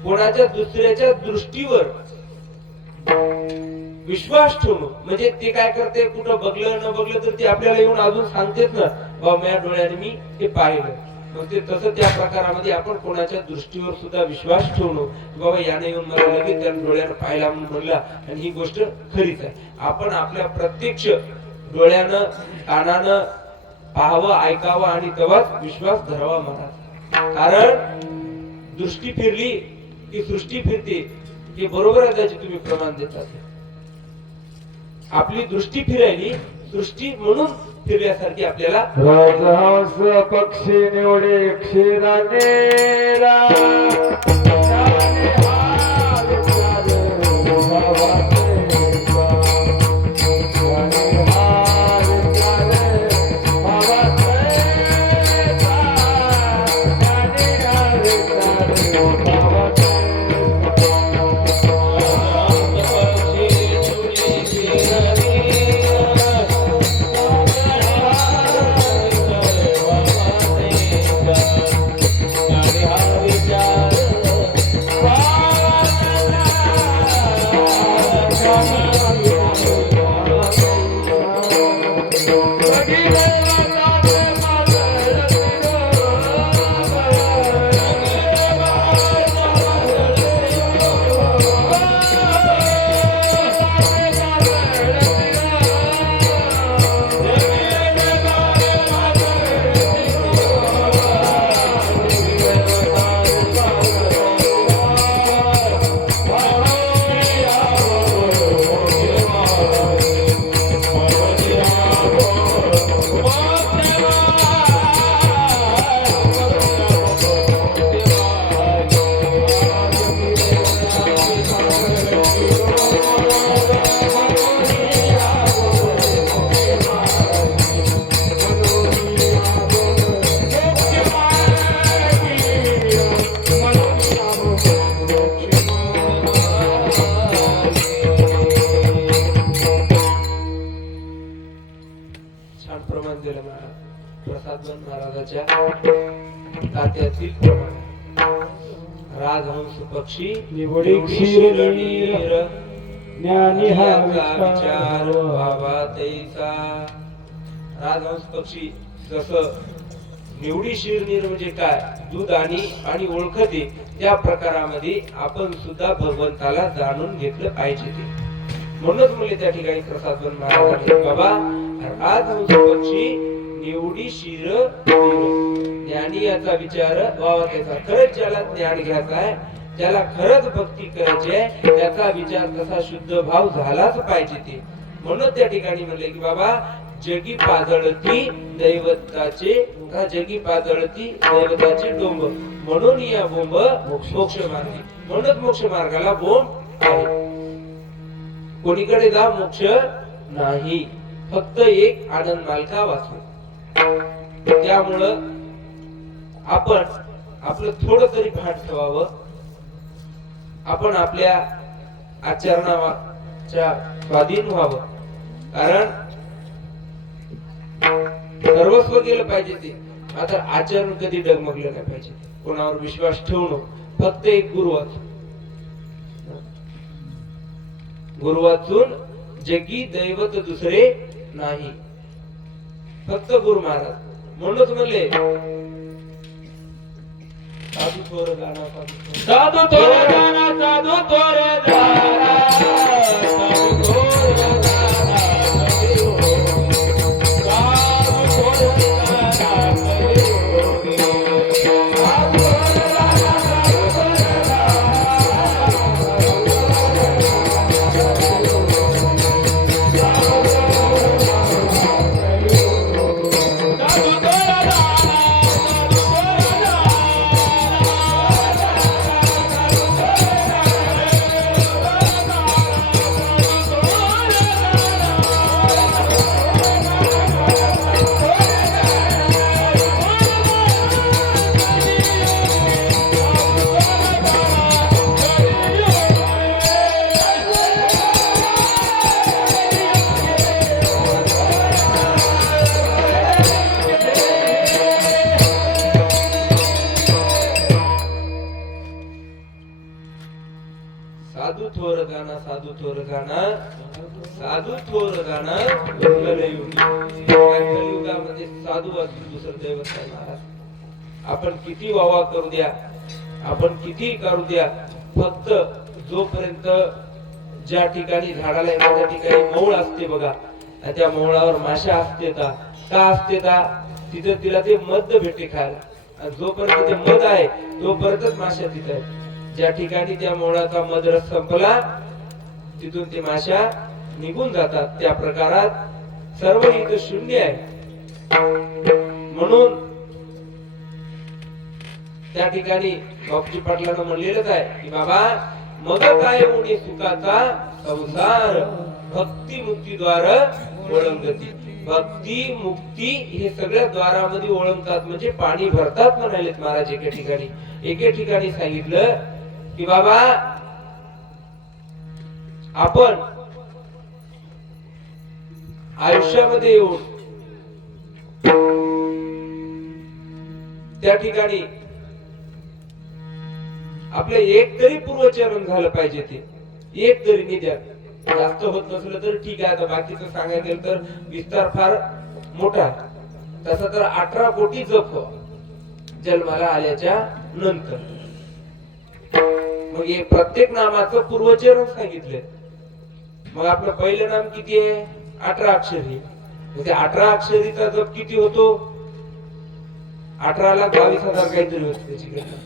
कोणाच्या दुसऱ्याच्या दृष्टीवर विश्वास ठेवणं, म्हणजे ते काय करते, कुठं बघलं न बघलं तर ते आपल्याला येऊन अजून सांगतेच ना, बाबा माझ्या डोळ्याने मी ते पाहिलं. मग ते तसं त्या प्रकारामध्ये आपण कोणाच्या दृष्टीवर सुद्धा विश्वास ठेवणं, बाबा याने येऊन मला लगेच त्या डोळ्यानं पाहिला म्हणून म्हणला आणि ही गोष्ट खरीच आहे. आपण आपल्या प्रत्यक्ष डोळ्यानं कानानं पाहावं, ऐकावं आणि तेव्हाच विश्वास धरावा महाराज. कारण दृष्टी फिरली की सृष्टी फिरते, हे बरोबर आहे. त्याचे तुम्ही प्रमाण देतात. आपली दृष्टी फिरायली सृष्टी म्हणून फिरल्यासारखी आपल्याला. राजहंस पक्षी निवडे क्षीराने महाराजाच्या तात्यातील प्रमाण. राजहंस पक्षी निवडी क्षीर नीर, ज्ञानी हा विचार व्हावा तैसा. राजहंस पक्षी जसं निवडी शिरनीर म्हणजे काय, दूध आणि ओळखते, त्या प्रकारामध्ये आपण सुद्धा भगवंताला जाणून घेतलं पाहिजे. ते म्हणूनच म्हणले त्या ठिकाणी प्रसादवन महाराजांनी, बाबा राजहंस पक्षी निवडी शिर ज्ञानी याचा विचार व्हावा त्याचा. खरंच ज्याला ज्ञान घ्यायचा आहे, ज्याला खरंच भक्ती करायची आहे, त्याचा विचार तसा शुद्ध भाव झालाच पाहिजे. ते म्हणून त्या ठिकाणी म्हणले की बाबा जगी पाजळती दैवताचे जगी पाजळती दैवताचे डोंब म्हणून या बोंब मोक्ष मार्गी म्हणून मोक्ष मार्गाला बोंब आहे. कोणीकडे जा मोक्ष नाही, फक्त एक आनंद मालका वाचू. त्यामुळं आपण आपलं थोडं तरी भाट ठेवावं. आपण आपल्या आचरणाच्या स्वाधीन व्हावं. कारण सर्वस्व गेलं पाहिजे ते, मात्र आचरण कधी डगमगलं नाही पाहिजे. कोणावर विश्वास ठेवणं, फक्त एक गुरु वाचून, गुरु वाचून जगी दैवत दुसरे नाही, फक्त गुरु महाराज. म्हणूनच म्हणले साधू थोर गाणं, साधू थोर गाणं, साधू थोर गाणं, साधू थोर गाणं, साधू थोर गाणं, साधू थोर गाणं, साधू थोर गाणं कलियुगामध्ये साधू वाचून दुसरं दैवत नाही महाराज. आपण किती वावा करू द्या, आपण किती करू द्या, फक्त जोपर्यंत ज्या ठिकाणी झाडाला एखाद्या ठिकाणी मौळ असते बघा, त्या मौळावर माशा असते का असते तिथं तिला ते मध भेटे खायला. आणि जोपर्यंत ते मध आहे तोपर्यंतच माशा तिथं आहे. ज्या ठिकाणी त्या मौळाचा मधरस संपला तिथून ते माशा निघून जातात. त्या प्रकारात सर्व इथं शून्य आहे. म्हणून त्या ठिकाणी बापूजी पाटलांना म्हणलेलंच आहे की बाबा मग काय उणे सुखाचा संसार, भक्ती मुक्ती द्वार ओळंगती. भक्ती मुक्ती हे सगळ्या द्वारामध्ये ओळंगतात, म्हणजे पाणी भरतात म्हणालेत महाराज. एके ठिकाणी सांगितलं की बाबा आपण आयुष्यामध्ये येऊन त्या ठिकाणी आपलं एक तरी पूर्वचरण झालं पाहिजे. ते एक तरी निद्या जास्त होत नसलं तर ठीक आहे. आता बाकीचं सांगायला गेलं तर विस्तार फार मोठा. तसा तर 18 कोटी जप जन्माला आल्याच्या नंतर. मग हे प्रत्येक नामाचं पूर्वचरण सांगितलंय. मग आपलं पहिलं नाम किती आहे? 18 अक्षरी. मग ते 18 अक्षरीचा जप किती होतो? 18,22,000 काहीतरी होत त्याची गणना.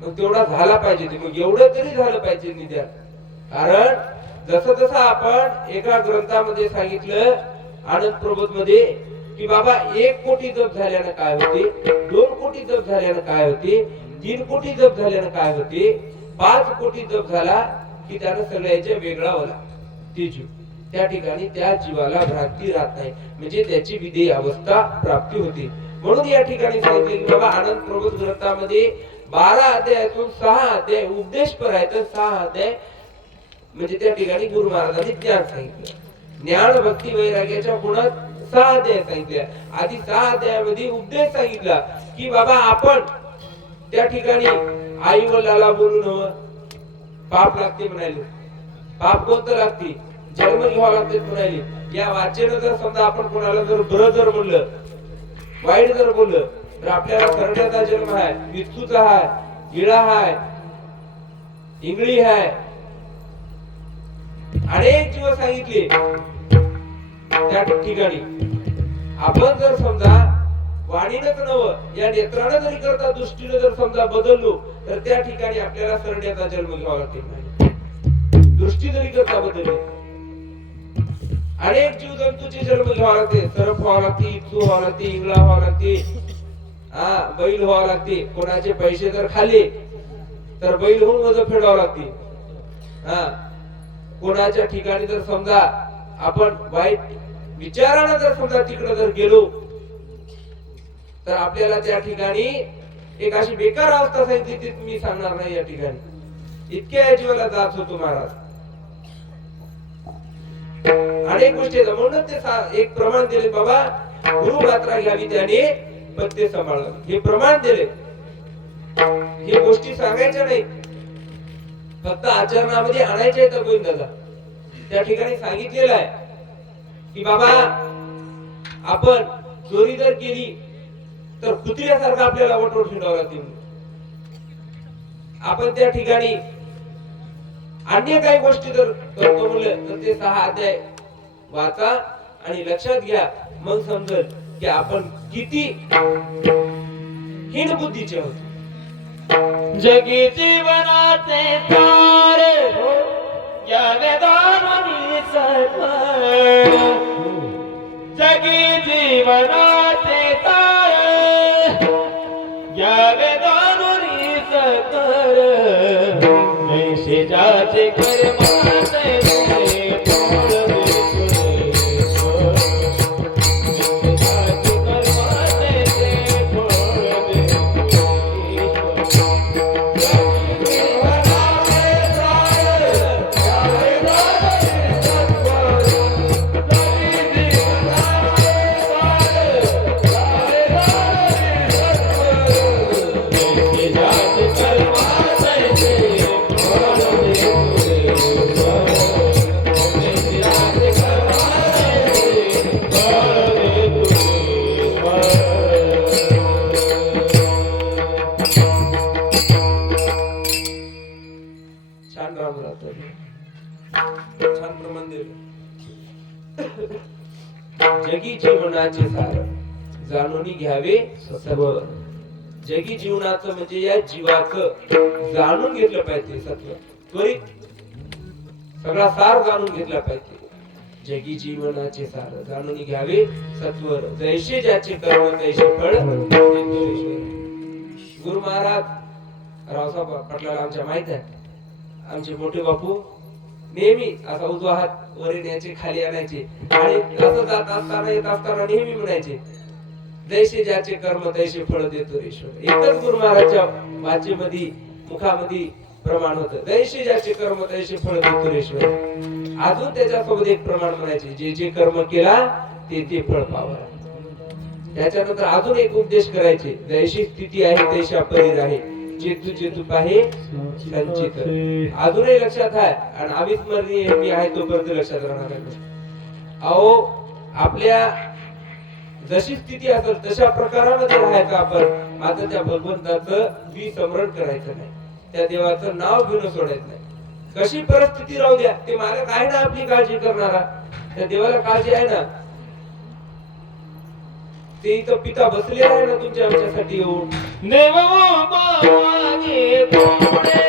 मग तेवढा झाला पाहिजे. ते मग एवढं तरी झालं पाहिजे निध्यान. कारण जसं जसं आपण एका ग्रंथामध्ये सांगितलं आनंद प्रबोध मध्ये की बाबा 1 कोटी जप झाल्यानं काय होते, 2 कोटी जप झाल्यानं काय होते, 3 कोटी जप झाल्यानं काय होते, 5 कोटी जप झाला की त्यानं सगळ्याच्या वेगळा होला ते जीव. त्या ठिकाणी त्या जीवाला भ्रांती राहत नाही, म्हणजे त्याची विधेय अवस्था प्राप्ती होते. म्हणून या ठिकाणी सांगितले की बाबा आनंद प्रबोध ग्रंथामध्ये 12 अध्यायातून 6 अध्याय उपदेशपर आहेत. 6 अध्याय म्हणजे त्या ठिकाणी गुरु महाराजांनी ज्ञान सांगितलं. ज्ञान भक्ती वैराग्याच्या गुणात 6 अध्याय सांगितले. आधी 6 अध्यायामध्ये उपदेश सांगितला की बाबा आपण त्या ठिकाणी आई वडिलाला बोलून हवं, पाप लागते म्हणाले. पाप कोणतं लागते? जन्म घ्यावा लागते म्हणाले. या वाचेनं जर समजा आपण कोणाला जर बरं जर म्हणलं, वाईट जर बोललं तर आपल्याला करण्याचा जन्म आहे, विस्तूचा आहे, इळा आहे, इंगळी आहे, अनेक जीव सांगितले. त्या ठिकाणी आपण जर समजा वाणीनच नव्ह या नेत्रानं जरी करता दृष्टीनं जर समजा बदललो तर त्या ठिकाणी आपल्याला सरण्याचा जन्म घ्यावा लागेल. दृष्टी जरी करता बदलली अनेक जीवजंतूचे जन्म घ्यावा लागते, सरप व्हावं लागते, इत्तू व्हावं लागते, इंगळा व्हावं लागते, बैल व्हावं लागते. कोणाचे पैसे जर खाले तर बैल होऊन वज फेडावं लागते. कोणाच्या ठिकाणी जर समजा आपण वाईट विचारानं जर समजा तिकडे जर गेलो तर आपल्याला त्या ठिकाणी एक अशी बेकार अवस्था सांगितली ती मी सांगणार नाही या ठिकाणी. इतक्या जीवाला जात होतो महाराज. अनेक गोष्टी म्हणून ते एक प्रमाण दिले, बाबा गुरु मात्रा घ्यावी त्याने पत्ते सांभाळावे, हे प्रमाण दिले. हे गोष्टी सांगायच्या नाही, फक्त आचरणामध्ये आणायच्या आहेत गोविंदाला. त्या ठिकाणी सांगितलेलं आहे की बाबा आपण चोरी जर केली तर कुत्र्यासारखं आपल्याला वटवट फिरवावं लागते. आपण त्या ठिकाणी अन्य काही गोष्टी जर करतो म्हणलं तर ते 6 अध्याय वाचा आणि लक्षात घ्या, मग समजेल की आपण किती हीन बुद्धीचे आहोत. जगी जीवनाचे तारे या वेदांनी सफळ, जगी जीवनाचे तारे या वेदांनी सफळ, जैसे ज्याचे कर्माचे जगी जीवनाचे सार जाणून घ्यावे सत्व. जगी जीवनाचं म्हणजे या जीवाचं जाणून घेतलं पाहिजे सत्व, त्वरित सगळा सार जाणून घेतला पाहिजे. जगी जीवनाचे सार जाणून घ्यावे सत्वर, जैसे ज्याचे कर्म तैसे फळ. गुरु महाराज रावसाहेब पाटलाला आमच्या माहित आहे, आमचे मोठे बापू नेहमी असा उजवा हात वर येण्याचे खाली आणायचे आणि असं जात असताना येत असताना नेहमी म्हणायचे, जैसे ज्याचे कर्म तैसे फळ देतो ईश्वर. एकच गुरु महाराजच्या वाचेमध्ये मुखामध्ये प्रमाण होतं, जैसे ज्याचे कर्म तैसे फळ देतो ईश्वर. अजून त्याच्यासोबत एक प्रमाण म्हणायचे, जे जे कर्म केला ते ते फळ पावा. त्याच्यानंतर अजून एक उपदेश करायचे, जैशी स्थिती आहे तैशा परीर आहे, चेतू चेतू पाहे संचित. अजूनही लक्षात आहे आणि अविस्मरणीय मी आहे तोपर्यंत लक्षात राहणार आहे. अहो आपल्या जशी स्थिती असेल तशा प्रकारामध्ये राहायचं आपण, मात्र त्या भगवंताचं विस्मरण करायचं नाही, त्या देवाचं नाव घेऊन सोडायचं नाही. कशी परिस्थिती राहू द्या, ते मालक आहे ना आपली काळजी करणारा, त्या देवाला काळजी आहे ना. ते इथं पिता बसले आहे ना तुमच्या आमच्यासाठी येऊन. देव मागे पुढे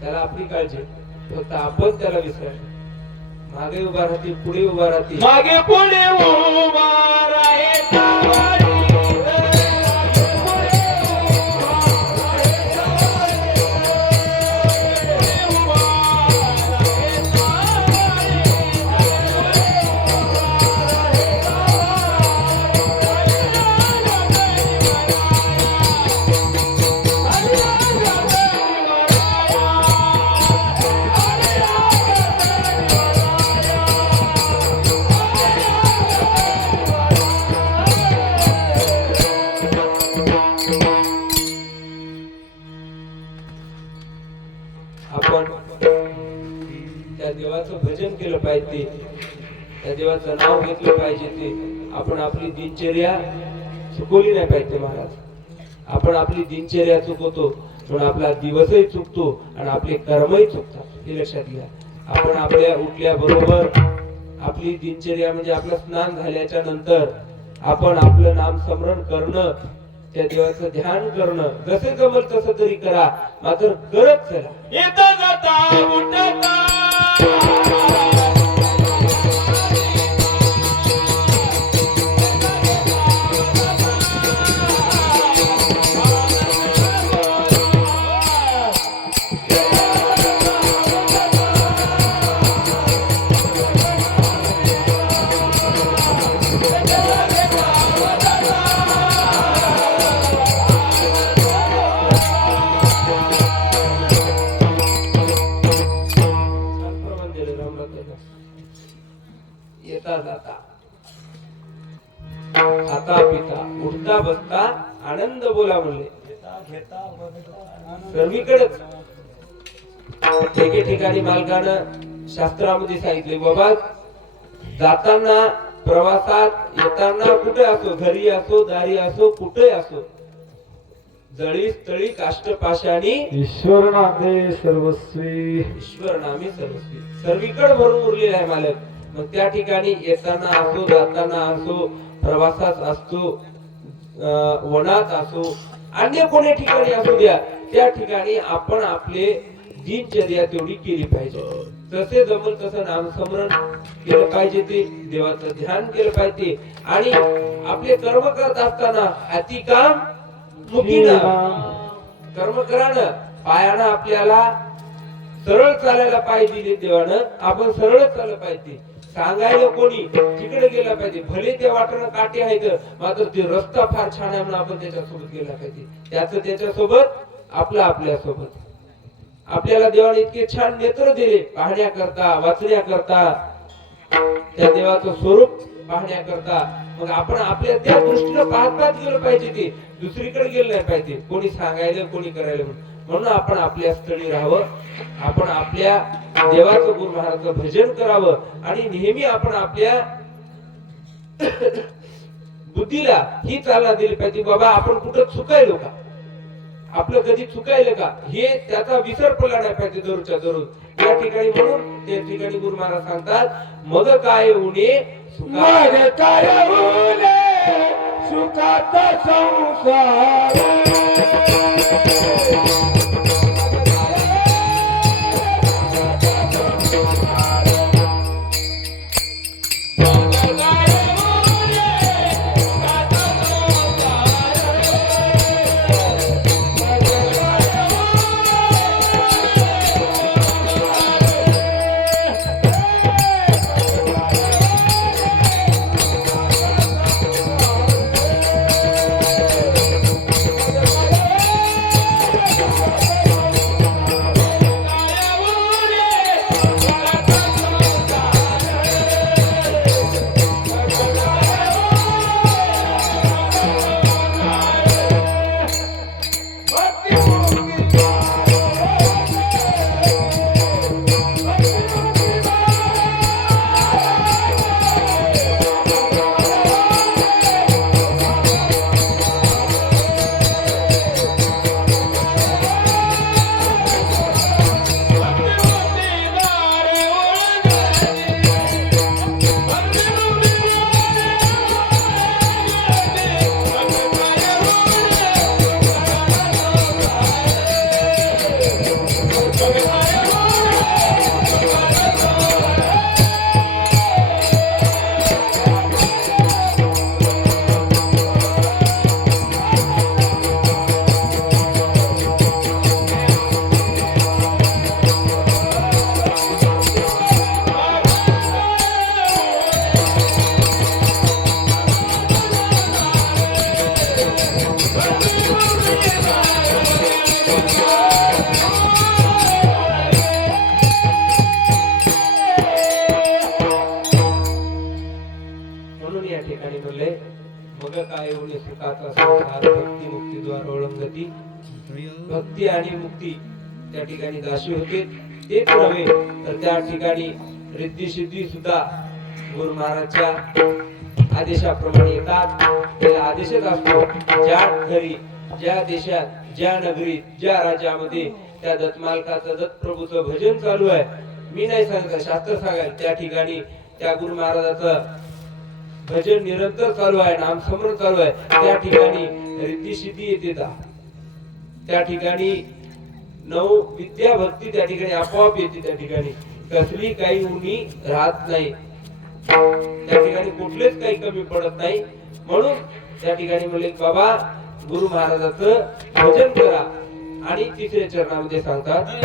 त्याला आपली काळजी, फक्त आपण त्याला विसरायचं. मागे उभा राहतील पुढे उभा राहतील मागे पुढे उभा राहायचा वारी. आपण त्या देवाचं भजन केलं पाहिजे त्या देवाचं नाव घेतलं पाहिजे ते आपण आपली दिनचर्या चुकवली नाही पाहिजे महाराज आपण आपली दिनचर्या चुकवतो म्हणून आपला दिवसही चुकतो आणि आपले कर्मही चुकतात हे लक्षात घ्या आपण आपल्या उठल्या बरोबर आपली दिनचर्या म्हणजे आपलं स्नान झाल्याच्या नंतर आपण आपलं नाम स्मरण करणं त्या देवाचं ध्यान करणं जसे जमल तसं तरी करा मात्र करत चला येता जाता उठता प्रमाण दिलं रामराजाला. येता जाता खाता पिता उठता बसता आनंद बोला म्हणले सर्वीकडेच एके ठिकाणी मालकानं शास्त्रामध्ये सांगितले बाबा जाताना प्रवासात येताना कुठे असो घरी असो दारी असो कुठे असो जळी स्थळी काष्टपाशानी ईश्वर नामे सर्वस्वी ईश्वर नामे सर्वस्वी सर्वीकडे भरून उरलेला आहे मालक मग त्या ठिकाणी येताना असो जाताना असो प्रवासात असतो वनात असो अन्य कोणी ठिकाणी असू द्या त्या ठिकाणी आपण आपले दिनचर्या तेवढी केली पाहिजे जसे जमल तसं नामस्मरण केलं पाहिजे ते देवाचं ध्यान केलं पाहिजे आणि आपले कर्म करत असताना अति काम मुकीनं कर्म करानं पायानं आपल्याला सरळ चालायला पाय दिले देवानं आपण सरळ चाललं पाहिजे सांगायला कोणी तिकडे गेला पाहिजे भले त्या वाटेनं काटे आहेत मात्र ते रस्ता फार छान आहे म्हणून आपण त्याच्यासोबत गेला पाहिजे त्याचं त्याच्यासोबत आपलं आपल्या सोबत आपल्याला देवाने इतके छान नेत्र दिले पाहण्याकरता वाचण्याकरता त्या देवाचं स्वरूप पाहण्याकरता मग आपण आपल्या त्या दृष्टीनं पाहत गेलं पाहिजे ते दुसरीकडे गेलं नाही पाहिजे कोणी सांगायला कोणी करायला म्हणून आपण आपल्या स्थळी राहावं आपण आपल्या देवाचं गुरु महाराजचं भजन करावं आणि नेहमी आपण आपल्या बुद्धीला ही चालना दिली पाहिजे बाबा आपण कुठं चुकायलो का आपलं कधी चुकायलं का हे त्याचा विसर पडला नाही पाहिजे दररोजच्या दररोज या ठिकाणी म्हणून त्या ठिकाणी गुरु महाराज सांगतात मग काय उणे मग काय उणे सुखात संसार म्हणून या ठिकाणी म्हणले मग काय होणे सुखाचा संसार भक्ती मुक्ती द्वार ओळंगती भक्ती आणि मुक्ती त्या ठिकाणी दाशी होते तेच नव्हे तर त्या ठिकाणी रिद्धी सिद्धी सुद्धा गुरु महाराजच्या आदेशाप्रमाणे येतात त्याला आदेशच असतो ज्या घरी ज्या देशात ज्या नगरीत ज्या राज्यामध्ये त्या दत्तमालकाचं दत्त प्रभूचं भजन चालू आहे मी नाही सांगत शास्त्र सांगाल त्या ठिकाणी त्या गुरु महाराजाचं भजन निरंतर चालू आहे नामस्मरण चालू आहे त्या ठिकाणी रिद्धी सिद्धी येते त्या ठिकाणी नऊ विद्या भक्ती त्या ठिकाणी आपोआप येते त्या ठिकाणी कसली काही उणी राहत नाही त्या ठिकाणी कुठलेच काही कमी पडत नाही म्हणून त्या ठिकाणी म्हणले बाबा गुरु महाराजाचं भजन करा आणि तिसऱ्या चरणामध्ये सांगतात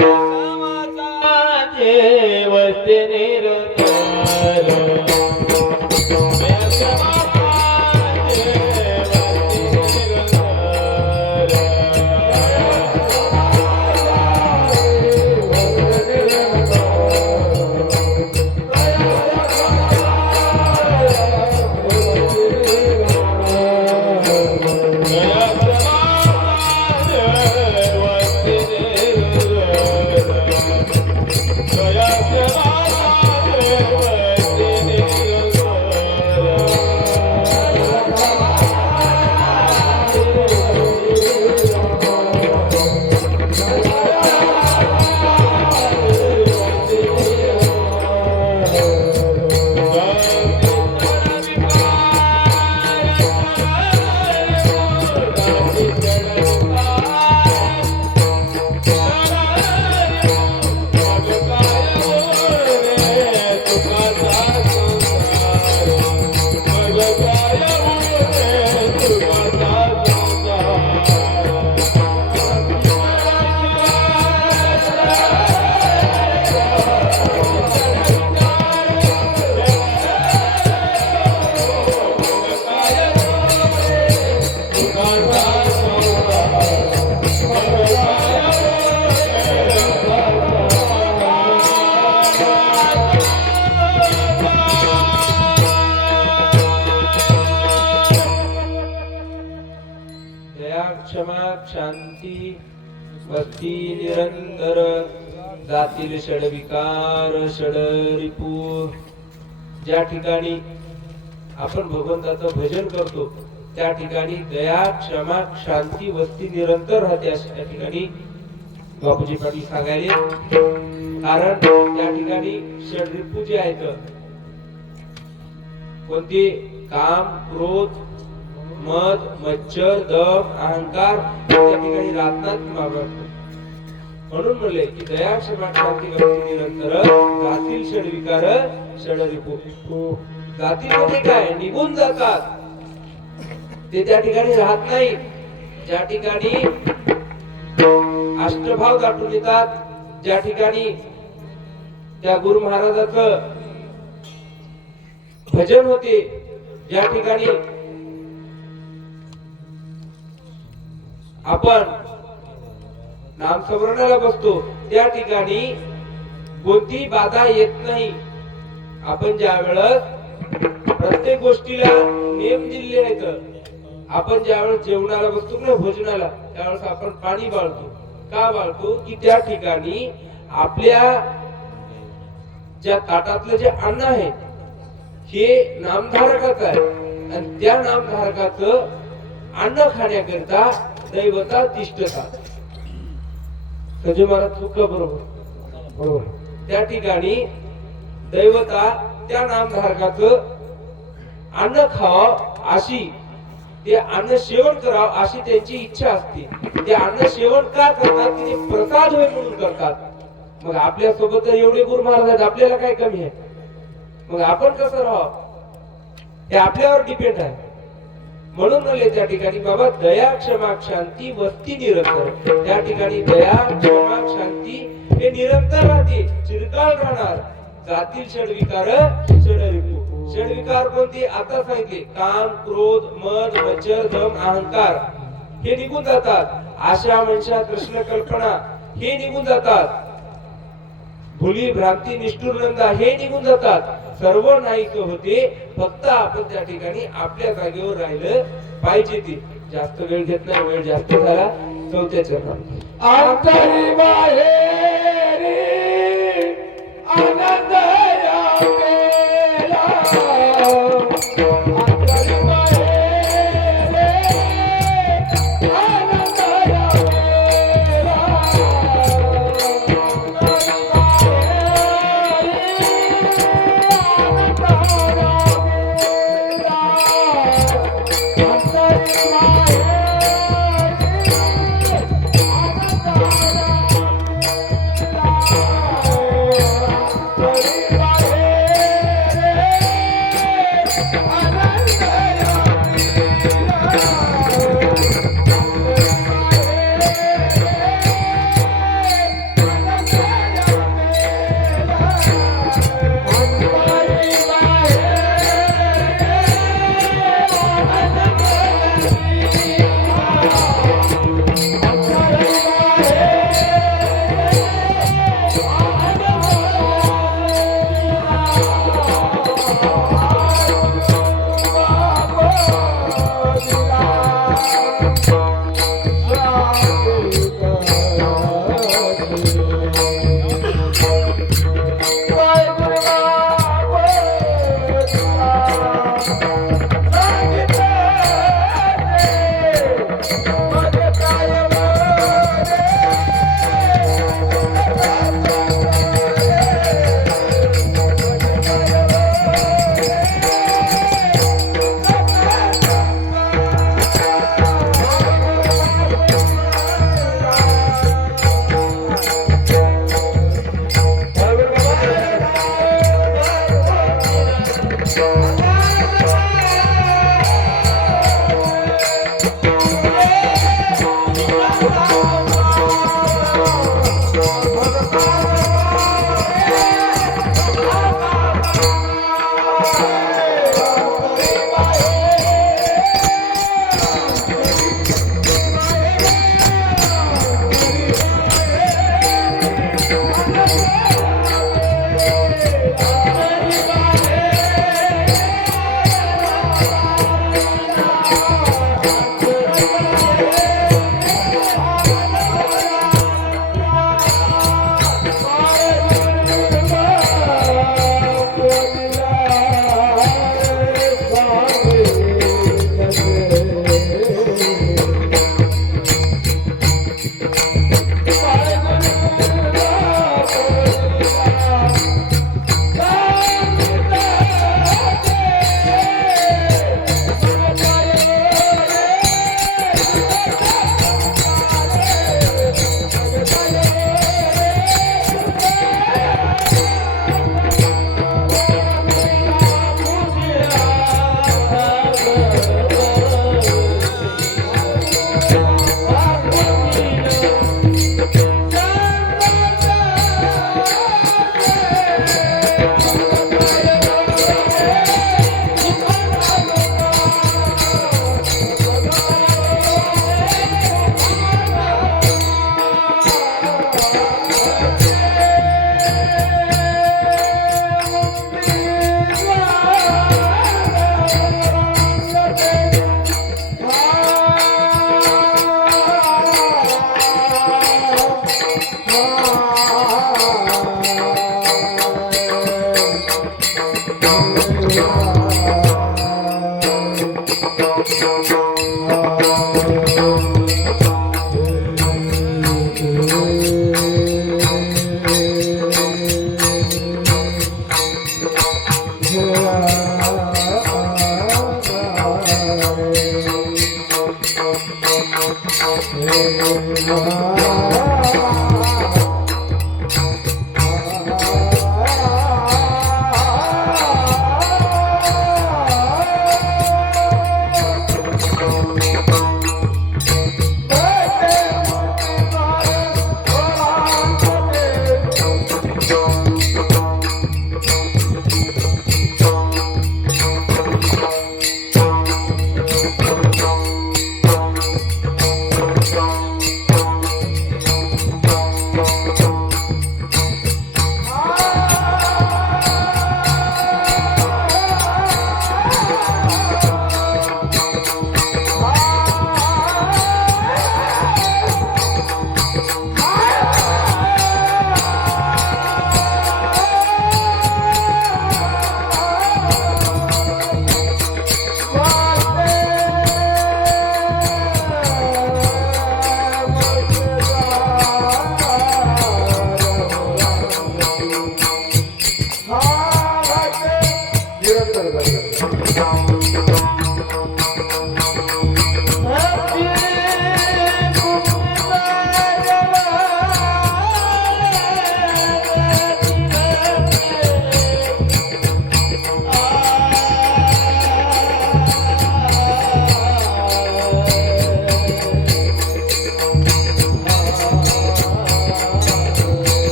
क्षमा शांती भक्ती निरंतर जातील षडविकार षडरिपू ज्या ठिकाणी आपण भगवंताचं भजन करतो त्या ठिकाणी दया क्षमा शांती वस्ती निरंतर राहते अशा ठिकाणी बापूजी पाटील सांगायले कारण त्या ठिकाणी षडरिपू जे आहेत कोणते काम क्रोध मद मच्छर दम अहंकार त्या ठिकाणी राहतात म्हणून म्हणले की दया क्षमा शांती भक्ती निरंतर जातील षडविकार षडरिपू जातील म्हणजे काय निघून जातात ते त्या ठिकाणी राहत नाही ज्या ठिकाणी अष्टभाव दाटून येतात ज्या ठिकाणी त्या गुरु महाराजाचं भजन होते ज्या ठिकाणी आपण नामस्मरणाला बसतो त्या ठिकाणी कोणती बाधा येत नाही आपण ज्या वेळेस प्रत्येक गोष्टीला नियम दिले आहेत आपण ज्या वेळेस जेवणाला बसतो ना भोजनाला त्यावेळेस आपण पाणी बाळतो का बाळतो की त्या ठिकाणी आपल्या ज्या ताटातलं जे अन्न आहे हे नामधारकाचं आहे आणि त्या नामधारकाचं अन्न खाण्याकरिता दैवता तिष्ठता संजय महाराज चुक बरोबर त्या ठिकाणी दैवता त्या नामधारकाचं अन्न खावं अशी ते अन्न सेवन करावं अशी त्यांची इच्छा असते ते अन्न सेवन का करतात ते प्रसाद होय म्हणून करतात मग आपल्या सोबत एवढे गुरु महाराज आहेत आपल्याला काय कमी आहे मग आपण कसं राहावं ते आपल्यावर डिपेंड आहे म्हणून म्हणले त्या ठिकाणी बाबा दया क्षमा शांती वस्ती निरंतर त्या ठिकाणी दया क्षमा शांती हे निरंतर राहते चिरकाल राहणार जातील षडविकार षडरिपू षडविकार कोणते आता सांगितले काम क्रोध मद मच्छर दम अहंकार हे निघून जातात आशा मनशा कृष्ण कल्पना हे निघून जातात, भुली भ्रांती निष्ठुर नंदा हे निघून जातात, सर्व नाहीक होते. फक्त आपण त्या ठिकाणी आपल्या जागेवर राहिलं पाहिजे. ते जास्त वेळ घेत नाही, वेळ जास्त झाला. चौथ्या चरणात अंतरी बाहेरी आनंद या केला. अंतरी बाहेरी आनंद या केला.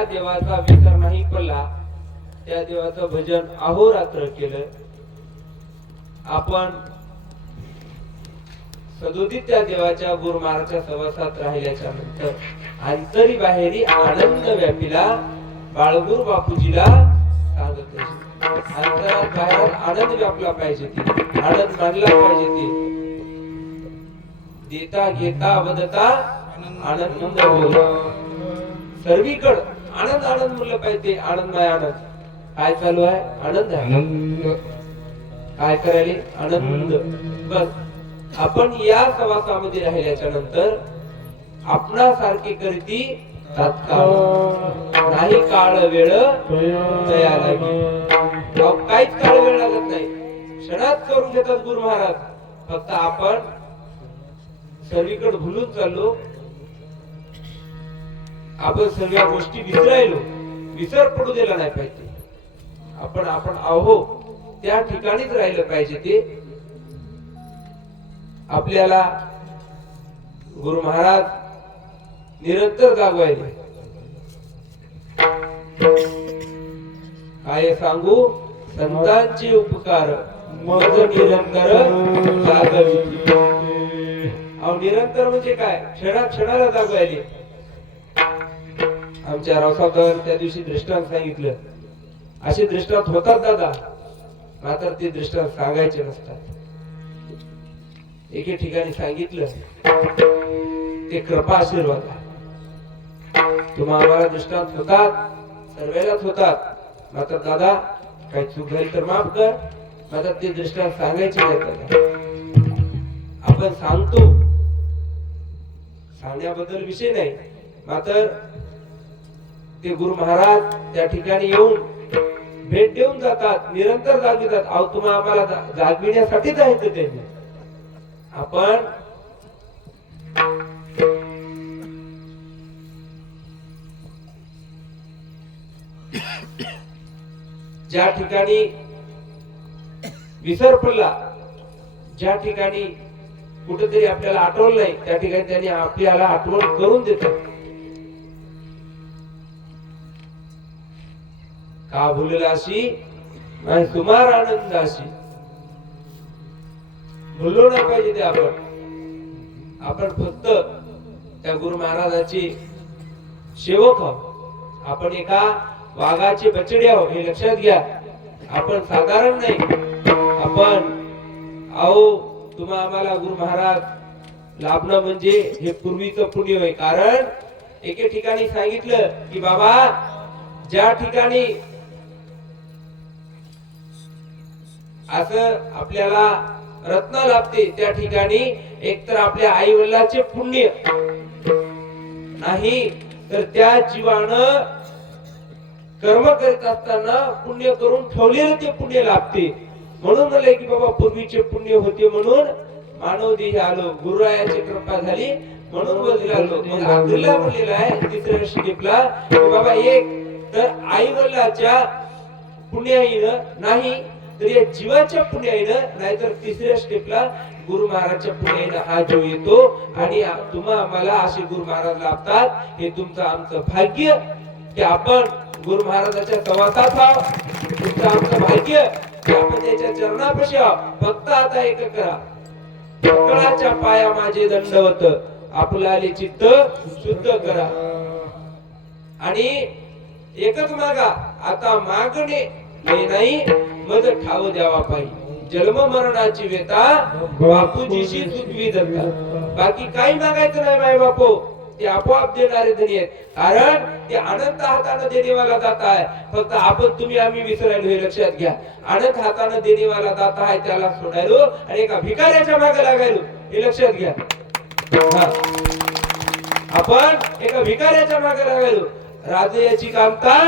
ज्या देवाचा विसर नाही पडला त्या देवाचं भजन अहोरात्र केलं. आपण सदोदित त्या देवाच्या गुरुमाराच्या सहवासात राहिल्याच्या नंतर अंतरी बाहेरी आनंद व्यापिला बाळगुरु बापूजीला सांगत आहे. अंतरात बाहेर आनंद व्यापला पाहिजे, ते आनंद मानला पाहिजे. ते देता घेता वदता आनंद बोला. सर्वीकडे आनंद आनंद म्हणलं पाहिजे. आनंदमय आनंद. काय चालू आहे? आनंद आहे. आनंद काय करायले? आनंद. बस आपण या सहवासामध्ये राहिल्याच्या नंतर आपणासारखे करती तात्काळ नाही काळ वेळ तया लागी. काहीच काळ वेळ लागत नाही, क्षणात करून घेतात गुरु महाराज. फक्त आपण सर्वीकडे भुलून चाललो. आपण सर्व गोष्टी विसरायलो. विसर पडू दिला नाही पाहिजे. आपण आहो त्या ठिकाणीच राहिलं पाहिजे. ते आपल्याला गुरु महाराज निरंतर जागवायले. काय सांगू संतांचे उपकार मज निरंतर जागविती. अहो निरंतर म्हणजे काय? क्षणाला जागवायले. आमच्या रावसाहेबांवर त्या दिवशी दृष्टांत सांगितलं. असे दृष्टांत होतात दादा, मात्र ते दृष्टांत सांगायचे नसतात. एके ठिकाणी सांगितलं ते कृपा आशीर्वाद आहे. तुम्हाला दृष्टांत होतात, सर्वेलाच होतात. मात्र दादा काही चूक झाली तर माफ कर, मात्र ते दृष्टांत सांगायचे नाही. आपण सांगतो, सांगण्याबद्दल विषय नाही. मात्र ते गुरु महाराज त्या ठिकाणी येऊन भेट देऊन जातात, निरंतर जागवितात. अहो तुम्हाला आम्हाला जागविण्यासाठीच आहे ते त्यांनी. आपण ज्या ठिकाणी विसर पडला, ज्या ठिकाणी कुठेतरी आपल्याला आठवलं नाही, त्या ठिकाणी त्यांनी आपल्याला आठवण करून देतात. का भुलेला अशी नाही सुमार आनंद अशी. भुललो नाही पाहिजे ते. आपण फक्त त्या गुरु महाराजाची सेवक आहोत. आपण एका वाघाचे बछडे आहोत हे लक्षात घ्या. आपण साधारण नाही. आपण तुम्हा आम्हाला गुरु महाराज लाभणं म्हणजे हे पूर्वीचं पुण्य होय. कारण एके ठिकाणी सांगितलं की बाबा ज्या ठिकाणी असं आपल्याला रत्न लाभते त्या ठिकाणी एकतर आपल्या आई वडिलांचे पुण्य नाही तर त्या जीवानं कर्म करीत असताना पुण्य करून ठेवलेलं ते पुण्य लाभते. म्हणून म्हणले की बाबा पूर्वीचे पुण्य होते म्हणून मानव देही आलो, गुरुरायाची कृपा झाली म्हणून बदलालो. मग अब्दुल्ला म्हणलेला आहे तिसऱ्या स्टेपला की बाबा एक तर आई वडिलांच्या पुण्याईनं नाही तर या जीवाच्या पुण्याईनं, नाहीतर तिसऱ्या स्टेपला गुरु महाराजच्या पुण्याईनं हा जीव येतो. आणि तुम्हा आम्हाला असे गुरु महाराज लाभतात. हे तुमचं आमचं भाग्य की आपण गुरु महाराजाच्या सहवासात आहोत. तुमचं आमचं भाग्य की आपण त्याच्या चरणापाशी आहोत. फक्त आता एक करा, पकडाच्या पाया माझे दंडवत, आपल्याले चित्त शुद्ध करा. आणि एकच मागा, आता मागणे हे नाही मज ठाव द्यावा पाहिजे. जन्म मरणाची व्यथा बापूजीशी सुखवी जातात. बाकी काही मागायचं नाही माय बापू, ते आपोआप देणारे धनी आहेत. कारण ते अनंत हाताने देणेवाला दाता आहे. फक्त आपण तुम्ही आम्ही विसरायलो हे लक्षात घ्या. अनंत हाताने देणेवाला दाता आहे त्याला सोडायलो आणि एका भिकाऱ्याच्या मागे लागायलो हे लक्षात घ्या. आपण एका भिकाऱ्याच्या मागे लागायलो. राजयाची कामता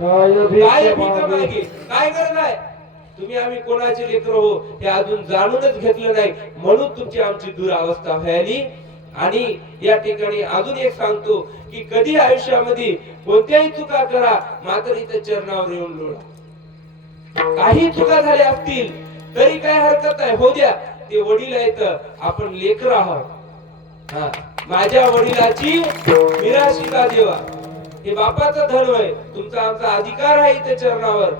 काय भीक मागे काय गरज आहे. तुम्ही आम्ही कोणाचे लेकर हो हे अजून जाणूनच घेतलं नाही म्हणून तुमची आमची दुरावस्था व्हायली. आणि या ठिकाणी अजून एक सांगतो की कधी आयुष्यामध्ये कोणत्याही चुका करा मात्र इथे चरणावर येऊन लोळा. काही चुका झाल्या असतील तरी काय हरकत नाही, हो द्या. ते वडील आहेत, आपण लेकर आहोत. माझ्या वडिलाची मिराशिका देवा. हे बापाचं धर्म आहे, तुमचा आमचा अधिकार आहे त्या चरणावर,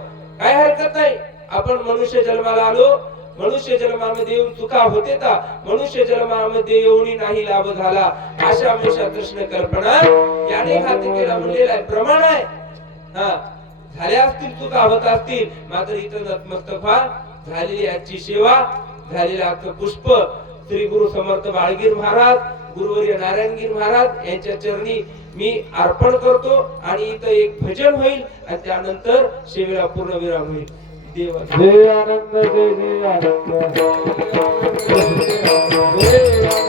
काय हरकत नाही. आपण मनुष्य जन्माला आलो, मनुष्य जन्मामध्ये येऊन चुका होते का, मनुष्य जन्मामध्ये येऊनही नाही लाभ झाला, अशा मेषा कृष्ण कल्पना याने घात केला म्हणलेला आहे, प्रमाण आहे. हा, झाल्या असतील चुका होत असतील, मात्र इथं नतमस्तक व्हा. झालेली आजची सेवा, झालेलं आजचं पुष्प श्री गुरु समर्थ बाळगीर महाराज, गुरुवर्य नारायणगीर महाराज यांच्या चरणी मी अर्पण करतो. आणि इथं एक भजन होईल आणि त्यानंतर सेवेला पूर्ण विराम होईल. देवा जय आनंद जय जय आनंद